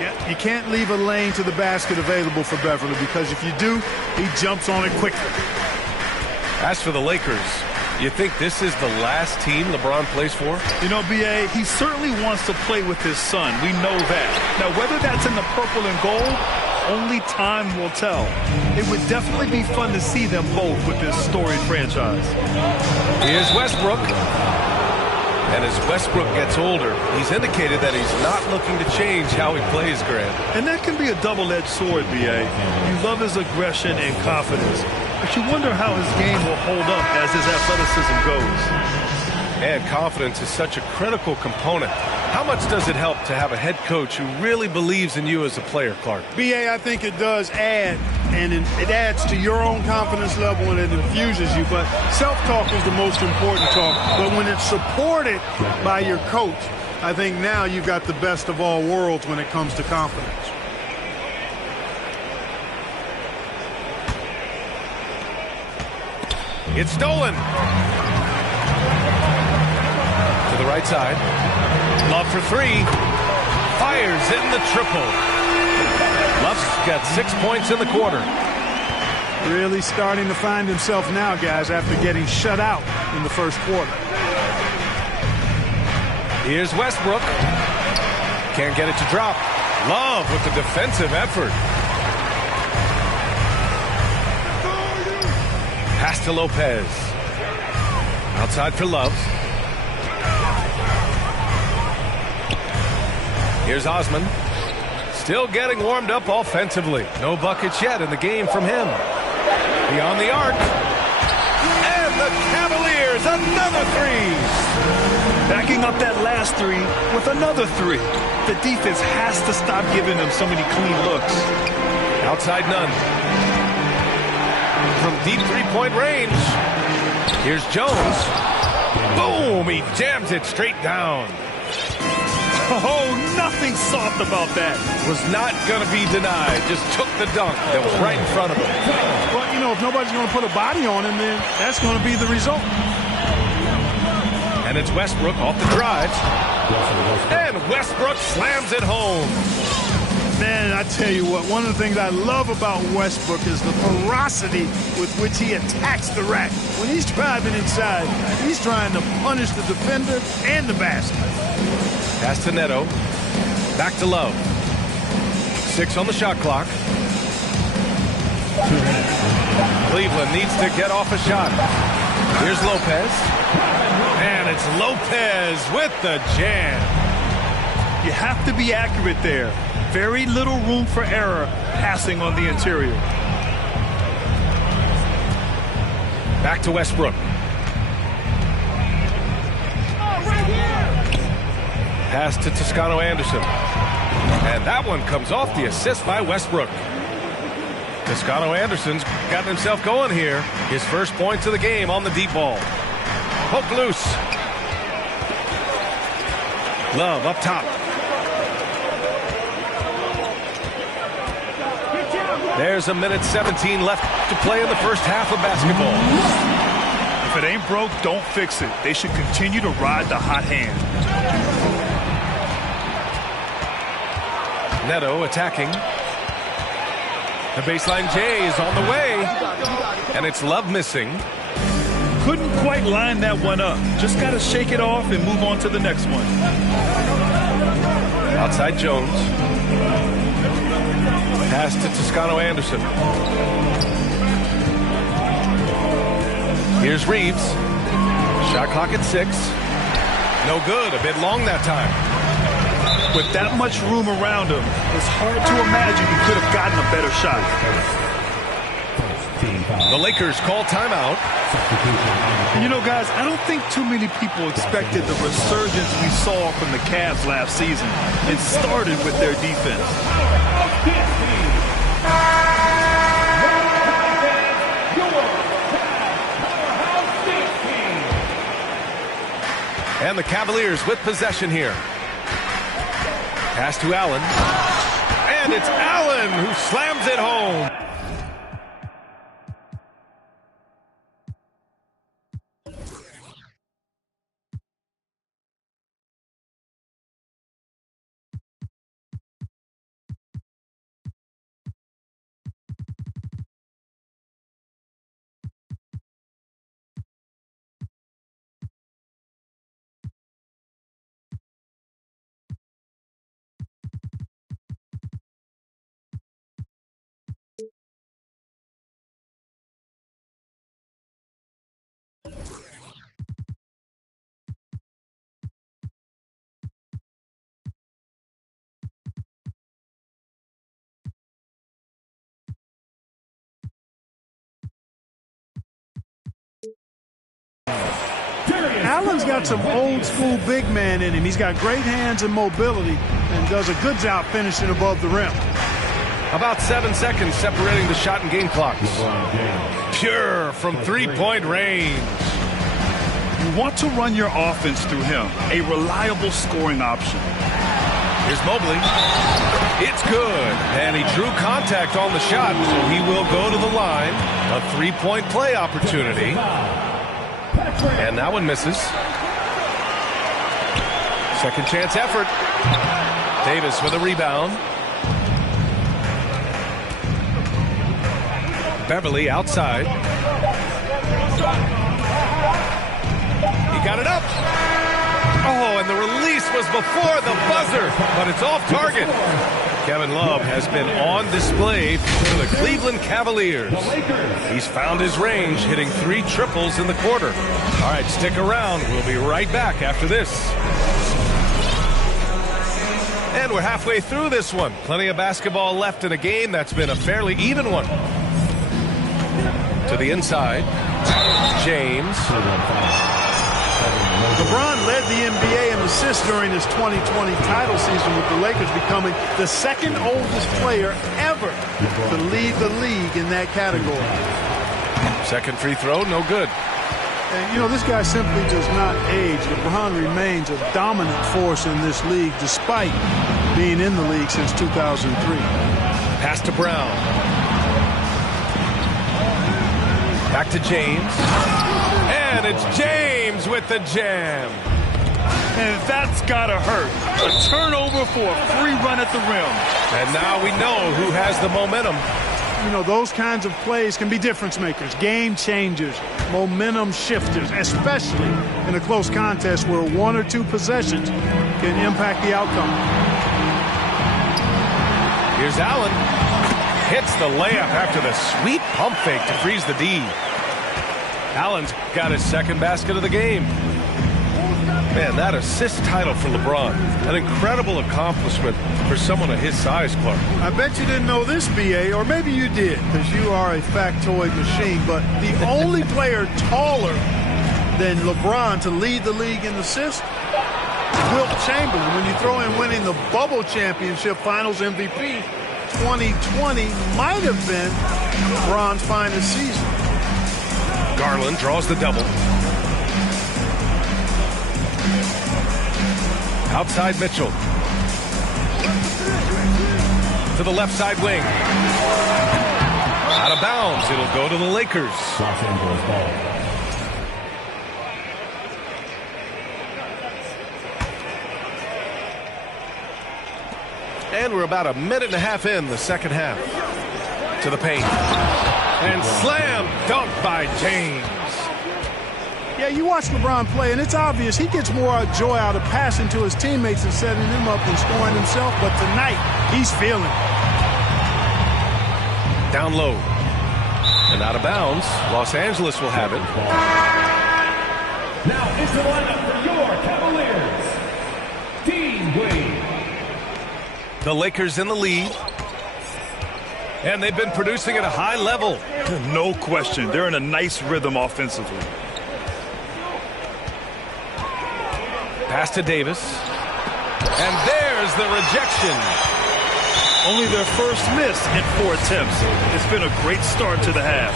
Yeah, you can't leave a lane to the basket available for Beverly because if you do, he jumps on it quickly. As for the Lakers, you think this is the last team LeBron plays for? You know, B.A., he certainly wants to play with his son. We know that. Now, whether that's in the purple and gold, only time will tell. It would definitely be fun to see them both with this storied franchise. Here's Westbrook. And as Westbrook gets older, he's indicated that he's not looking to change how he plays, Grant. And that can be a double-edged sword, B.A. You love his aggression and confidence, but you wonder how his game will hold up as his athleticism goes. And confidence is such a critical component. How much does it help to have a head coach who really believes in you as a player, Clark? B.A., I think it does add, and it adds to your own confidence level and it infuses you. But self-talk is the most important talk. But when it's supported by your coach, I think now you've got the best of all worlds when it comes to confidence. It's stolen. To the right side. Love for three. Fires in the triple. Love's got 6 points in the quarter. Really starting to find himself now, guys, after getting shut out in the first quarter. Here's Westbrook. Can't get it to drop. Love with the defensive effort. Pass to Lopez. Outside for Love. Here's Osman. Still getting warmed up offensively. No buckets yet in the game from him. Beyond the arc. And the Cavaliers, another three. Backing up that last three with another three. The defense has to stop giving them so many clean looks. Outside none. From deep three-point range. Here's Jones. Boom! He jams it straight down. Oh, nothing soft about that. Was not going to be denied. Just took the dunk that was right in front of him. Well, you know, if nobody's going to put a body on him, then that's going to be the result. And it's Westbrook off the drive. And Westbrook slams it home. Man, I tell you what, one of the things I love about Westbrook is the ferocity with which he attacks the rack. When he's driving inside, he's trying to punish the defender and the basket. Pass to Neto. Back to Love. 6 on the shot clock. Cleveland needs to get off a shot. Here's Lopez. And it's Lopez with the jam. You have to be accurate there. Very little room for error passing on the interior. Back to Westbrook. Pass to Toscano Anderson. And that one comes off the assist by Westbrook. Toscano Anderson's gotten himself going here. His first points of the game on the deep ball. Poke loose. Love up top. There's a minute 17 left to play in the first half of basketball. If it ain't broke, don't fix it. They should continue to ride the hot hand. Neto attacking. The baseline J is on the way. And it's Love missing. Couldn't quite line that one up. Just got to shake it off and move on to the next one. Outside Jones. Pass to Toscano Anderson. Here's Reeves. Shot clock at 6. No good. A bit long that time. With that much room around him, it's hard to imagine he could have gotten a better shot. The Lakers call timeout. And you know, guys, I don't think too many people expected the resurgence we saw from the Cavs last season. It started with their defense. And the Cavaliers with possession here. Pass to Allen. And it's Allen who slams it home. Allen's got some old school big man in him. He's got great hands and mobility and does a good job finishing above the rim. About 7 seconds separating the shot and game clocks. Pure from three-point range. You want to run your offense through him, a reliable scoring option. Here's Mobley. It's good. And he drew contact on the shot, so he will go to the line. A three-point play opportunity. And that one misses. Second chance effort. Davis with a rebound. Beverly outside. He got it up. Oh, and the release was before the buzzer, but it's off target. Kevin Love has been on display for the Cleveland Cavaliers. He's found his range, hitting 3 triples in the quarter. All right, stick around. We'll be right back after this. And we're halfway through this one. Plenty of basketball left in a game that's been a fairly even one. To the inside, James. LeBron led the NBA in assists during his 2020 title season, with the Lakers becoming the second oldest player ever to lead the league in that category. Second free throw, no good. And, you know, this guy simply does not age. LeBron remains a dominant force in this league despite being in the league since 2003. Pass to Brown. Back to James. And it's James with the jam. And that's gotta hurt. A turnover for a free run at the rim. And now we know who has the momentum. You know, those kinds of plays can be difference makers, game changers, momentum shifters, especially in a close contest where 1 or 2 possessions can impact the outcome. Here's Allen. Hits the layup after the sweet pump fake to freeze the D. Allen's got his second basket of the game. Man, that assist title for LeBron. An incredible accomplishment for someone of his size, Clark. I bet you didn't know this, B.A., or maybe you did, because you are a factoid machine, but the only player taller than LeBron to lead the league in assists, Wilt Chamberlain. When you throw in winning the Bubble Championship Finals MVP, 2020 might have been LeBron's finest season. Garland draws the double. Outside Mitchell. To the left side wing. Out of bounds. It'll go to the Lakers. Los Angeles ball. And we're about a minute and a half in the second half. To the paint. And slam dunk by James. Yeah, you watch LeBron play, and it's obvious he gets more joy out of passing to his teammates and setting them up than scoring himself. But tonight, he's feeling it. Down low. And out of bounds. Los Angeles will have it. Now into the lineup for your Cavaliers, Dean Wade. The Lakers in the lead. And they've been producing at a high level. No question. They're in a nice rhythm offensively. Pass to Davis. And there's the rejection. Only their first miss in 4 attempts. It's been a great start to the half.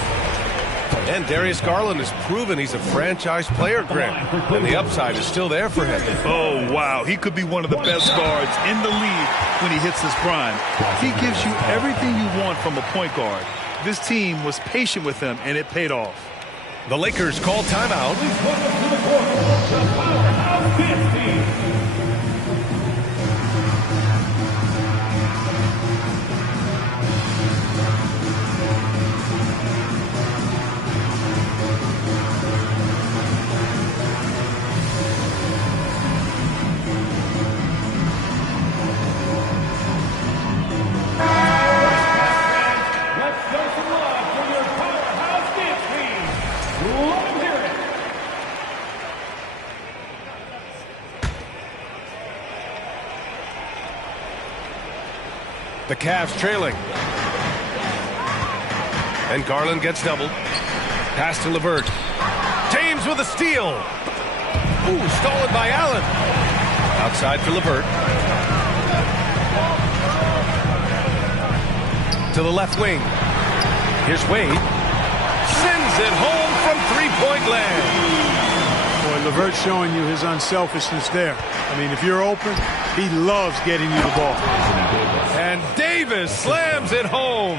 And Darius Garland has proven he's a franchise player, Greg. And the upside is still there for him. Oh, wow. He could be one of the best guards in the league when he hits his prime. He gives you everything you want from a point guard. This team was patient with him, and it paid off. The Lakers call timeout. The Cavs trailing. And Garland gets doubled. Pass to LeVert. James with a steal. Ooh, stolen by Allen. Outside for LeVert. To the left wing. Here's Wade. Sends it home from three-point land. Boy, LeVert showing you his unselfishness there. I mean, if you're open, he loves getting you the ball. And Davis slams it home.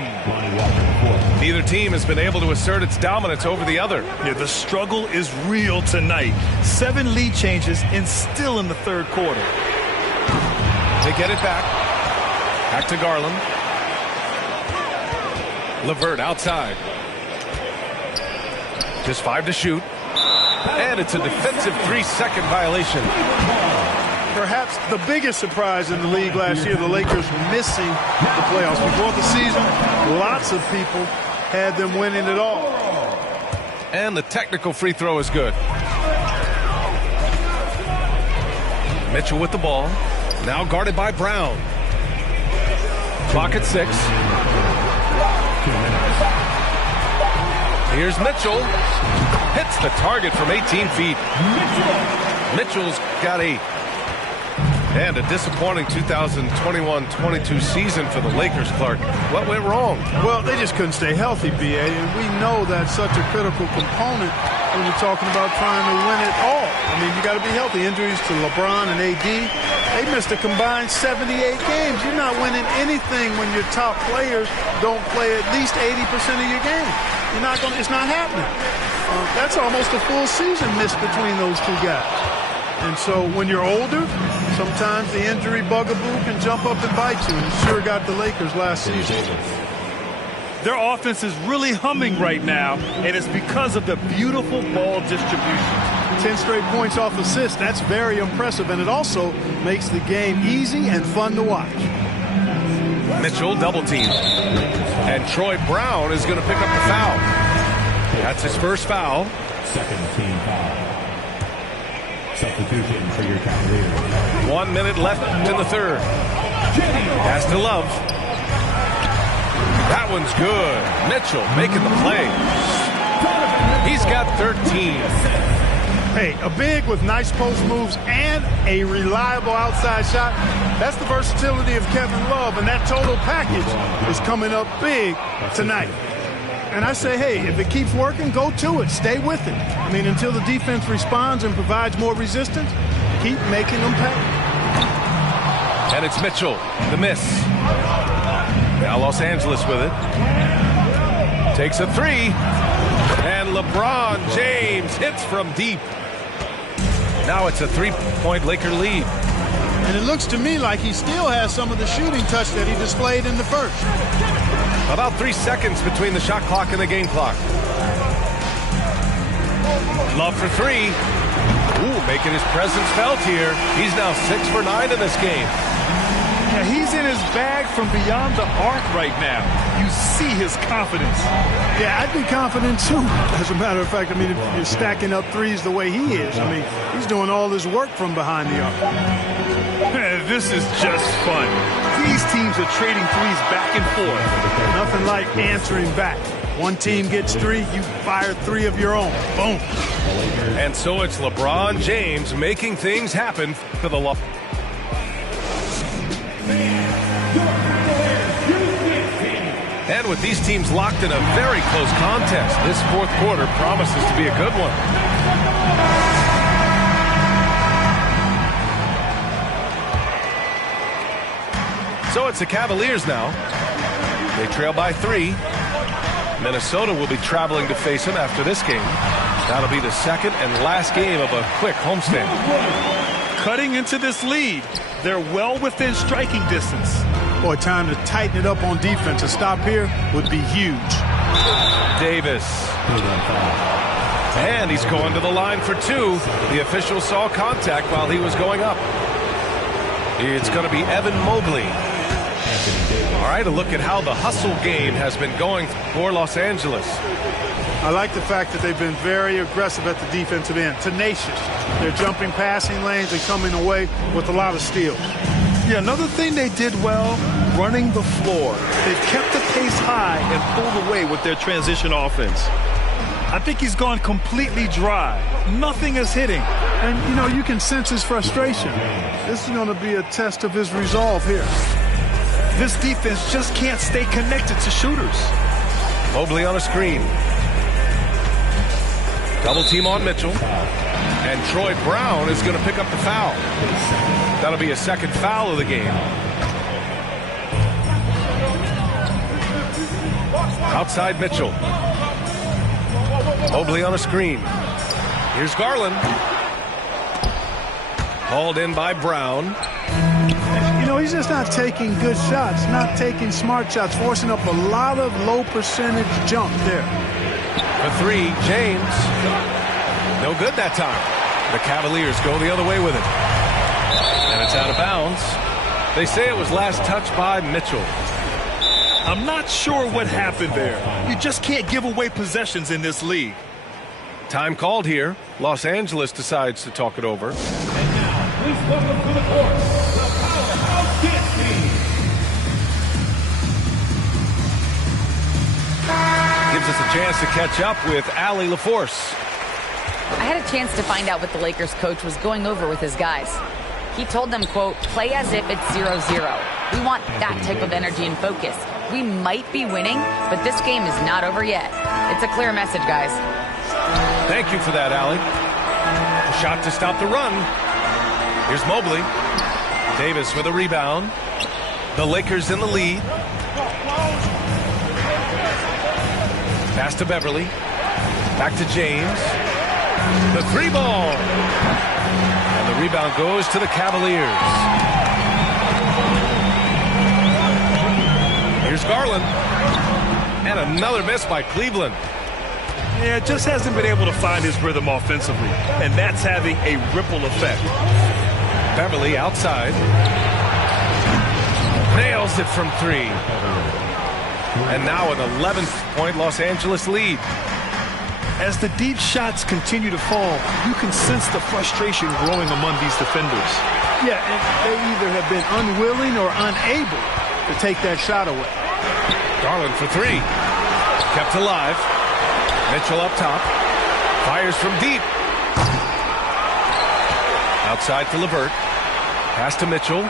Neither team has been able to assert its dominance over the other. Yeah, the struggle is real tonight. 7 lead changes and still in the third quarter. They get it back. Back to Garland. LeVert outside. Just 5 to shoot. And it's a defensive 3-second violation. Perhaps the biggest surprise in the league last year, the Lakers missing the playoffs. Before the season, lots of people had them winning it all. And the technical free throw is good. Mitchell with the ball. Now guarded by Brown. Clock at 6. Here's Mitchell. Hits the target from 18 feet. Mitchell's got 8. And a disappointing 2021-22 season for the Lakers, Clark. What went wrong? Well, they just couldn't stay healthy, B.A., and we know that's such a critical component when you're talking about trying to win it all. I mean, you got to be healthy. Injuries to LeBron and AD, they missed a combined 78 games. You're not winning anything when your top players don't play at least 80% of your game. It's not happening. That's almost a full season missed between those two guys. And so when you're older, sometimes the injury bugaboo can jump up and bite you, and it sure got the Lakers last season. Their offense is really humming right now, and it's because of the beautiful ball distribution. 10 straight points off assists, that's very impressive, and it also makes the game easy and fun to watch. Mitchell double team. And Troy Brown is going to pick up the foul. That's his first foul. Second team foul. Substitution for your Cavaliers. 1 minute left in the third. Pass to Love. That one's good. Mitchell making the play. He's got 13. Hey, a big with nice post moves and a reliable outside shot. That's the versatility of Kevin Love, and that total package is coming up big tonight. And I say, hey, if it keeps working, go to it. Stay with it. I mean, until the defense responds and provides more resistance, keep making them pay. And it's Mitchell, the miss. Now Los Angeles with it. Takes a 3. And LeBron James hits from deep. Now it's a 3-point Laker lead. And it looks to me like he still has some of the shooting touch that he displayed in the first. About 3 seconds between the shot clock and the game clock. Love for three. Ooh, making his presence felt here. He's now 6 for 9 in this game. Yeah, he's in his bag from beyond the arc right now. You see his confidence. Yeah, I'd be confident too. As a matter of fact, I mean, if you're stacking up threes the way he is, I mean, he's doing all this work from behind the arc. This is just fun. These teams are trading threes back and forth. Nothing like answering back. One team gets 3, you fire 3 of your own. Boom. And so it's LeBron James making things happen for the law. And with these teams locked in a very close contest, this fourth quarter promises to be a good one. So it's the Cavaliers now. They trail by 3. Minnesota will be traveling to face them after this game. That'll be the second and last game of a quick homestand. Cutting into this lead. They're well within striking distance. Boy, time to tighten it up on defense. A stop here would be huge. Davis. And he's going to the line for 2. The official saw contact while he was going up. It's going to be Evan Mobley. All right, a look at how the hustle game has been going for Los Angeles. I like the fact that they've been very aggressive at the defensive end. Tenacious. They're jumping passing lanes and coming away with a lot of steals. Yeah, another thing they did well, running the floor. They've kept the pace high and pulled away with their transition offense. I think he's gone completely dry. Nothing is hitting. And, you know, you can sense his frustration. This is going to be a test of his resolve here. This defense just can't stay connected to shooters. Mobley on a screen. Double team on Mitchell. And Troy Brown is going to pick up the foul. That'll be a second foul of the game. Outside Mitchell. Mobley on a screen. Here's Garland. Hauled in by Brown. You know, he's just not taking good shots, not taking smart shots, forcing up a lot of low percentage jump there. For 3, James. No good that time. The Cavaliers go the other way with it. And it's out of bounds. They say it was last touched by Mitchell. I'm not sure what happened there. You just can't give away possessions in this league. Time called here. Los Angeles decides to talk it over. And now, please welcome to the court, the Powerhouse Dance Team. Gives us a chance to catch up with Allie LaForce. I had a chance to find out what the Lakers coach was going over with his guys. He told them, quote, play as if it's 0-0. We want that type of energy and focus. We might be winning, but this game is not over yet. It's a clear message, guys. Thank you for that, Allie. A shot to stop the run. Here's Mobley. Davis with a rebound. The Lakers in the lead. Pass to Beverly. Back to James. The 3-ball. And the rebound goes to the Cavaliers. Here's Garland. And another miss by Cleveland. Yeah, just hasn't been able to find his rhythm offensively. And that's having a ripple effect. Beverly outside. Nails it from 3. And now an 11th-point Los Angeles lead. As the deep shots continue to fall, you can sense the frustration growing among these defenders. Yeah, and they either have been unwilling or unable to take that shot away. Garland for 3. Kept alive. Mitchell up top. Fires from deep. Outside to LeVert. Pass to Mitchell.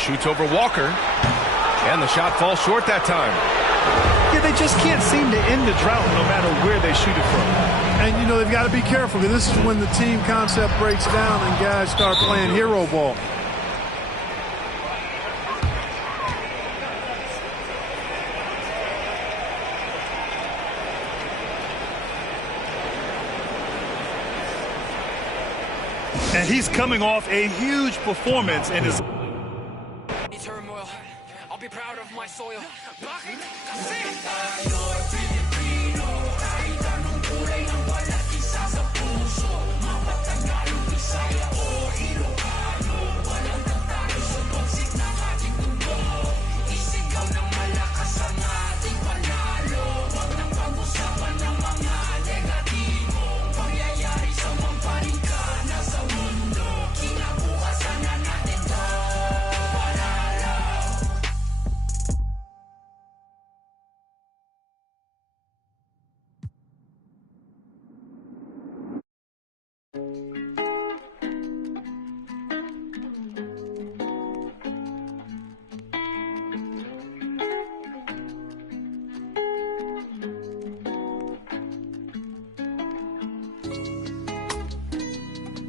Shoots over Walker. And the shot falls short that time. Yeah, they just can't seem to end the drought no matter where they shoot it from. And, you know, they've got to be careful because this is when the team concept breaks down and guys start playing hero ball. And he's coming off a huge performance in his turmoil. I'll be proud of my soil.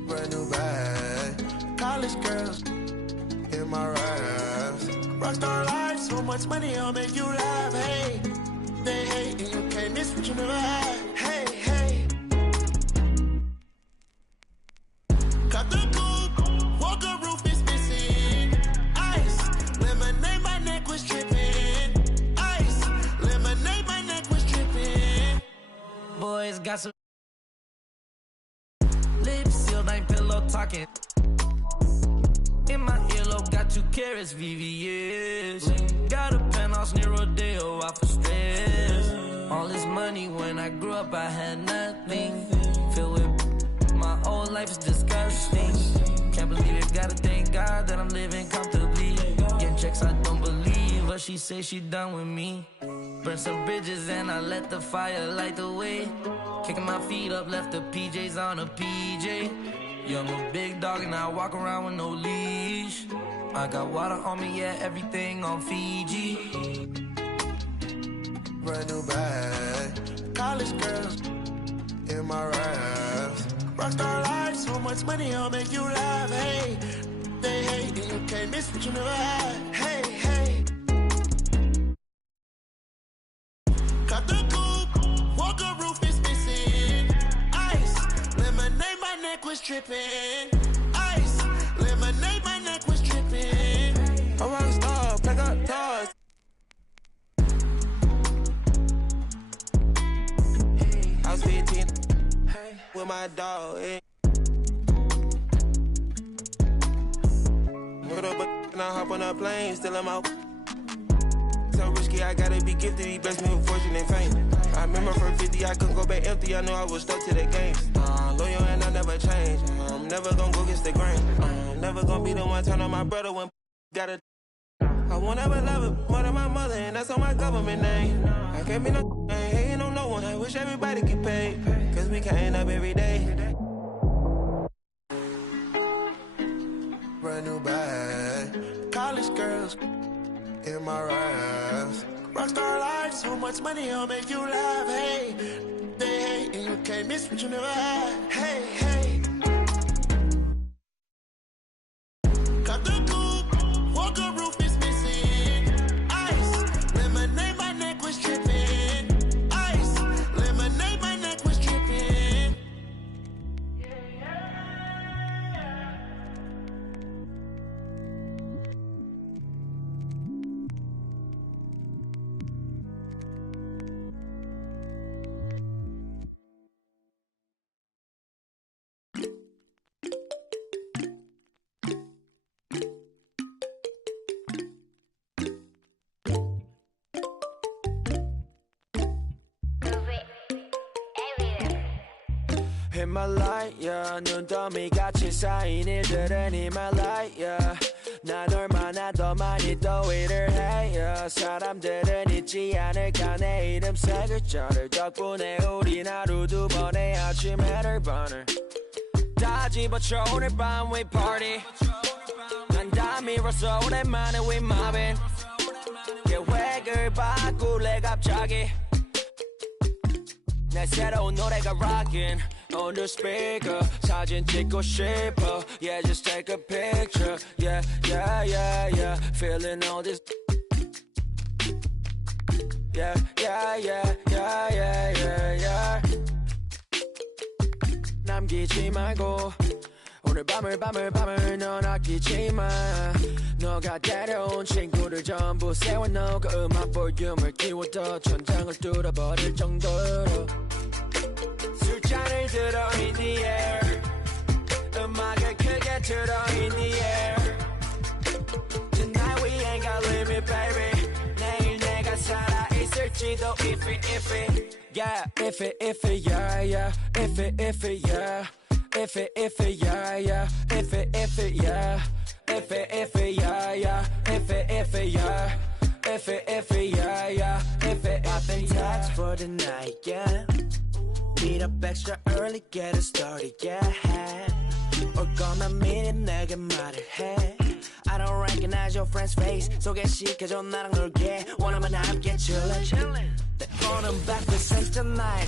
Brand new bag, college girls in my raps. Rockstar life, so much money, I'll make you laugh. Hey, they hate and you can't miss what you never had. Hey, hey. Got the coupe, walker roof is missing. Ice, lemonade, my neck was tripping. Ice, lemonade, my neck was tripping. Boys got some lips sealed, ain't pillow talking. In my earlobe, got 2 carats, VVS. Got a penthouse near Rodeo, out for stress. All this money, when I grew up, I had nothing. Filled with my whole life is disgusting. Can't believe it, gotta thank God that I'm living comfortably. Getting checks, I don't believe, but she say she done with me. Burn some bridges and I let the fire light the way. Kicking my feet up, left the PJs on a PJ. Yeah, I'm a big dog and I walk around with no leash. I got water on me, yeah, everything on Fiji. Brand new bag, college girls in my raps. Rockstar life, so much money, I'll make you laugh. Hey, they hate and you can't miss what you never had. Hey, hey. Got the coupe, walker roof is missing. Ice, lemonade, my neck was tripping. Ice, lemonade, my neck was tripping. A rock star, pack up toys. I was 15 with my dog. Put up and I hop on a plane, still I'm out. So risky, I gotta be gifted. He blessed me with fortune and fame. I remember from 50, I couldn't go back empty. I knew I was stuck to the game. Loyal and I never change. I'm never gonna go against the grain. I'm never gonna be the one turn on my brother when gotta. I won't ever love it more than my mother, and that's on my government name. I can't be no ain't hating on no one. I wish everybody get paid, cause we can't up every day. Brand new bag, college girls in my raps. Rockstar life, so much money, I'll make you laugh. Hey, they hate and you can't miss what you never had. Hey, hey. Got the coupe, walker roof is missing. Ice, lemonade, my neck was tripping. Ice, lemonade, my neck was tripping. In my light, yeah. 눈더미 같이 쌓인 일들은 in my light, yeah. 난 얼마나 더 많이 더 일을 해, yeah. 사람들은 잊지 않을까 내 이름 세 글자를. 덕분에 우린 하루 2번의 아침 해를 번을 다 집어쳐 오늘 밤 we party. 난 다 밀어서 오랜만에 we mobbing. 계획을 바꿀래 갑자기. 내 새로운 노래가 rockin' on the speaker. 사진 찍고 싶어. Yeah, just take a picture. Yeah, yeah, yeah, yeah. Feeling all this. Yeah, yeah, yeah, yeah, yeah, yeah, yeah. 남기지 말고 오늘 오늘 밤을 넌 아끼지마 너가 데려온 친구들 전부 세워놓고 음악 볼륨을 키워도 천장을 뚫어버릴 정도로 술잔을 들어 in the air 음악을 크게 틀어 in the air Tonight we ain't got limit baby 내일 내가 살아있을지도 if yeah if yeah yeah if yeah if yeah yeah if yeah if yeah yeah yeah if yeah I've been taxed for the night yeah meet up extra early get it started yeah 올 거면 미리 내게 말을 해 I don't recognize your friend's face 소개시켜줘 나랑 놀게 원하면 함께 chillin' 때로는 breakfast tonight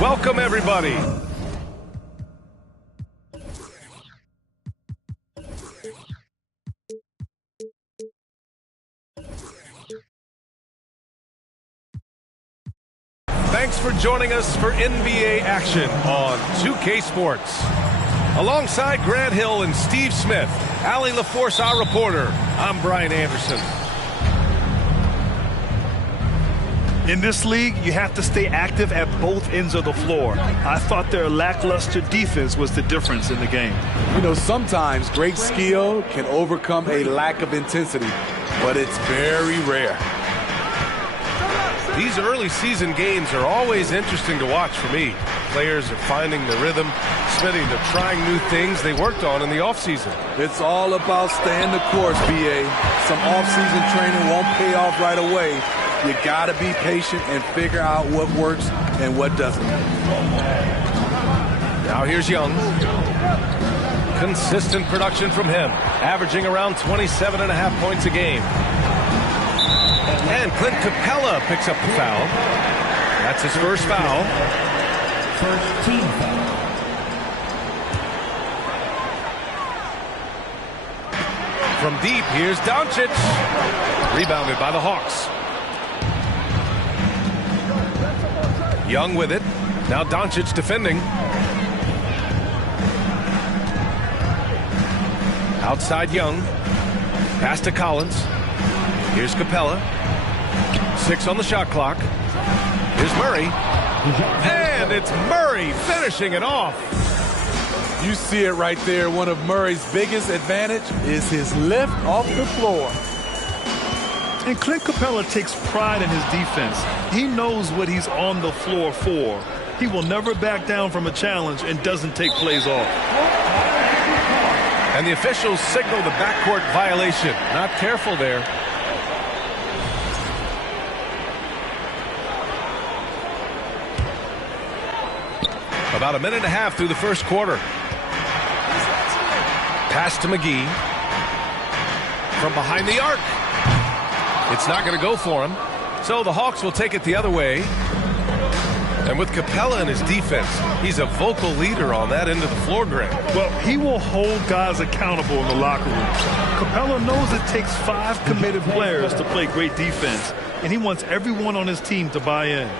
Welcome, everybody. Thanks for joining us for NBA action on 2K Sports. Alongside Grant Hill and Steve Smith, Allie LaForce, our reporter, I'm Brian Anderson. In this league, you have to stay active at both ends of the floor. I thought their lackluster defense was the difference in the game. You know, sometimes great skill can overcome a lack of intensity, but it's very rare. These early season games are always interesting to watch for me. Players are finding their rhythm. Smitty, they're trying new things they worked on in the offseason. It's all about staying the course, BA. Some offseason training won't pay off right away. You gotta be patient and figure out what works and what doesn't. Now here's Young. Consistent production from him, averaging around 27.5 points a game. And Clint Capella picks up the foul. That's his first foul. First team foul. From deep, here's Doncic. Rebounded by the Hawks. Young with it. Now Doncic defending. Outside Young. Pass to Collins. Here's Capella. 6 on the shot clock. Here's Murray. And it's Murray finishing it off. You see it right there. One of Murray's biggest advantage is his lift off the floor. And Clint Capella takes pride in his defense. He knows what he's on the floor for. He will never back down from a challenge and doesn't take plays off. And the officials signal the backcourt violation. Not careful there. About a minute and a half through the first quarter. Pass to McGee. From behind the arc. It's not going to go for him. So the Hawks will take it the other way. And with Capella in his defense, he's a vocal leader on that end of the floor, Grant. Well, he will hold guys accountable in the locker room. Capella knows it takes 5 committed players to play great defense, and he wants everyone on his team to buy in.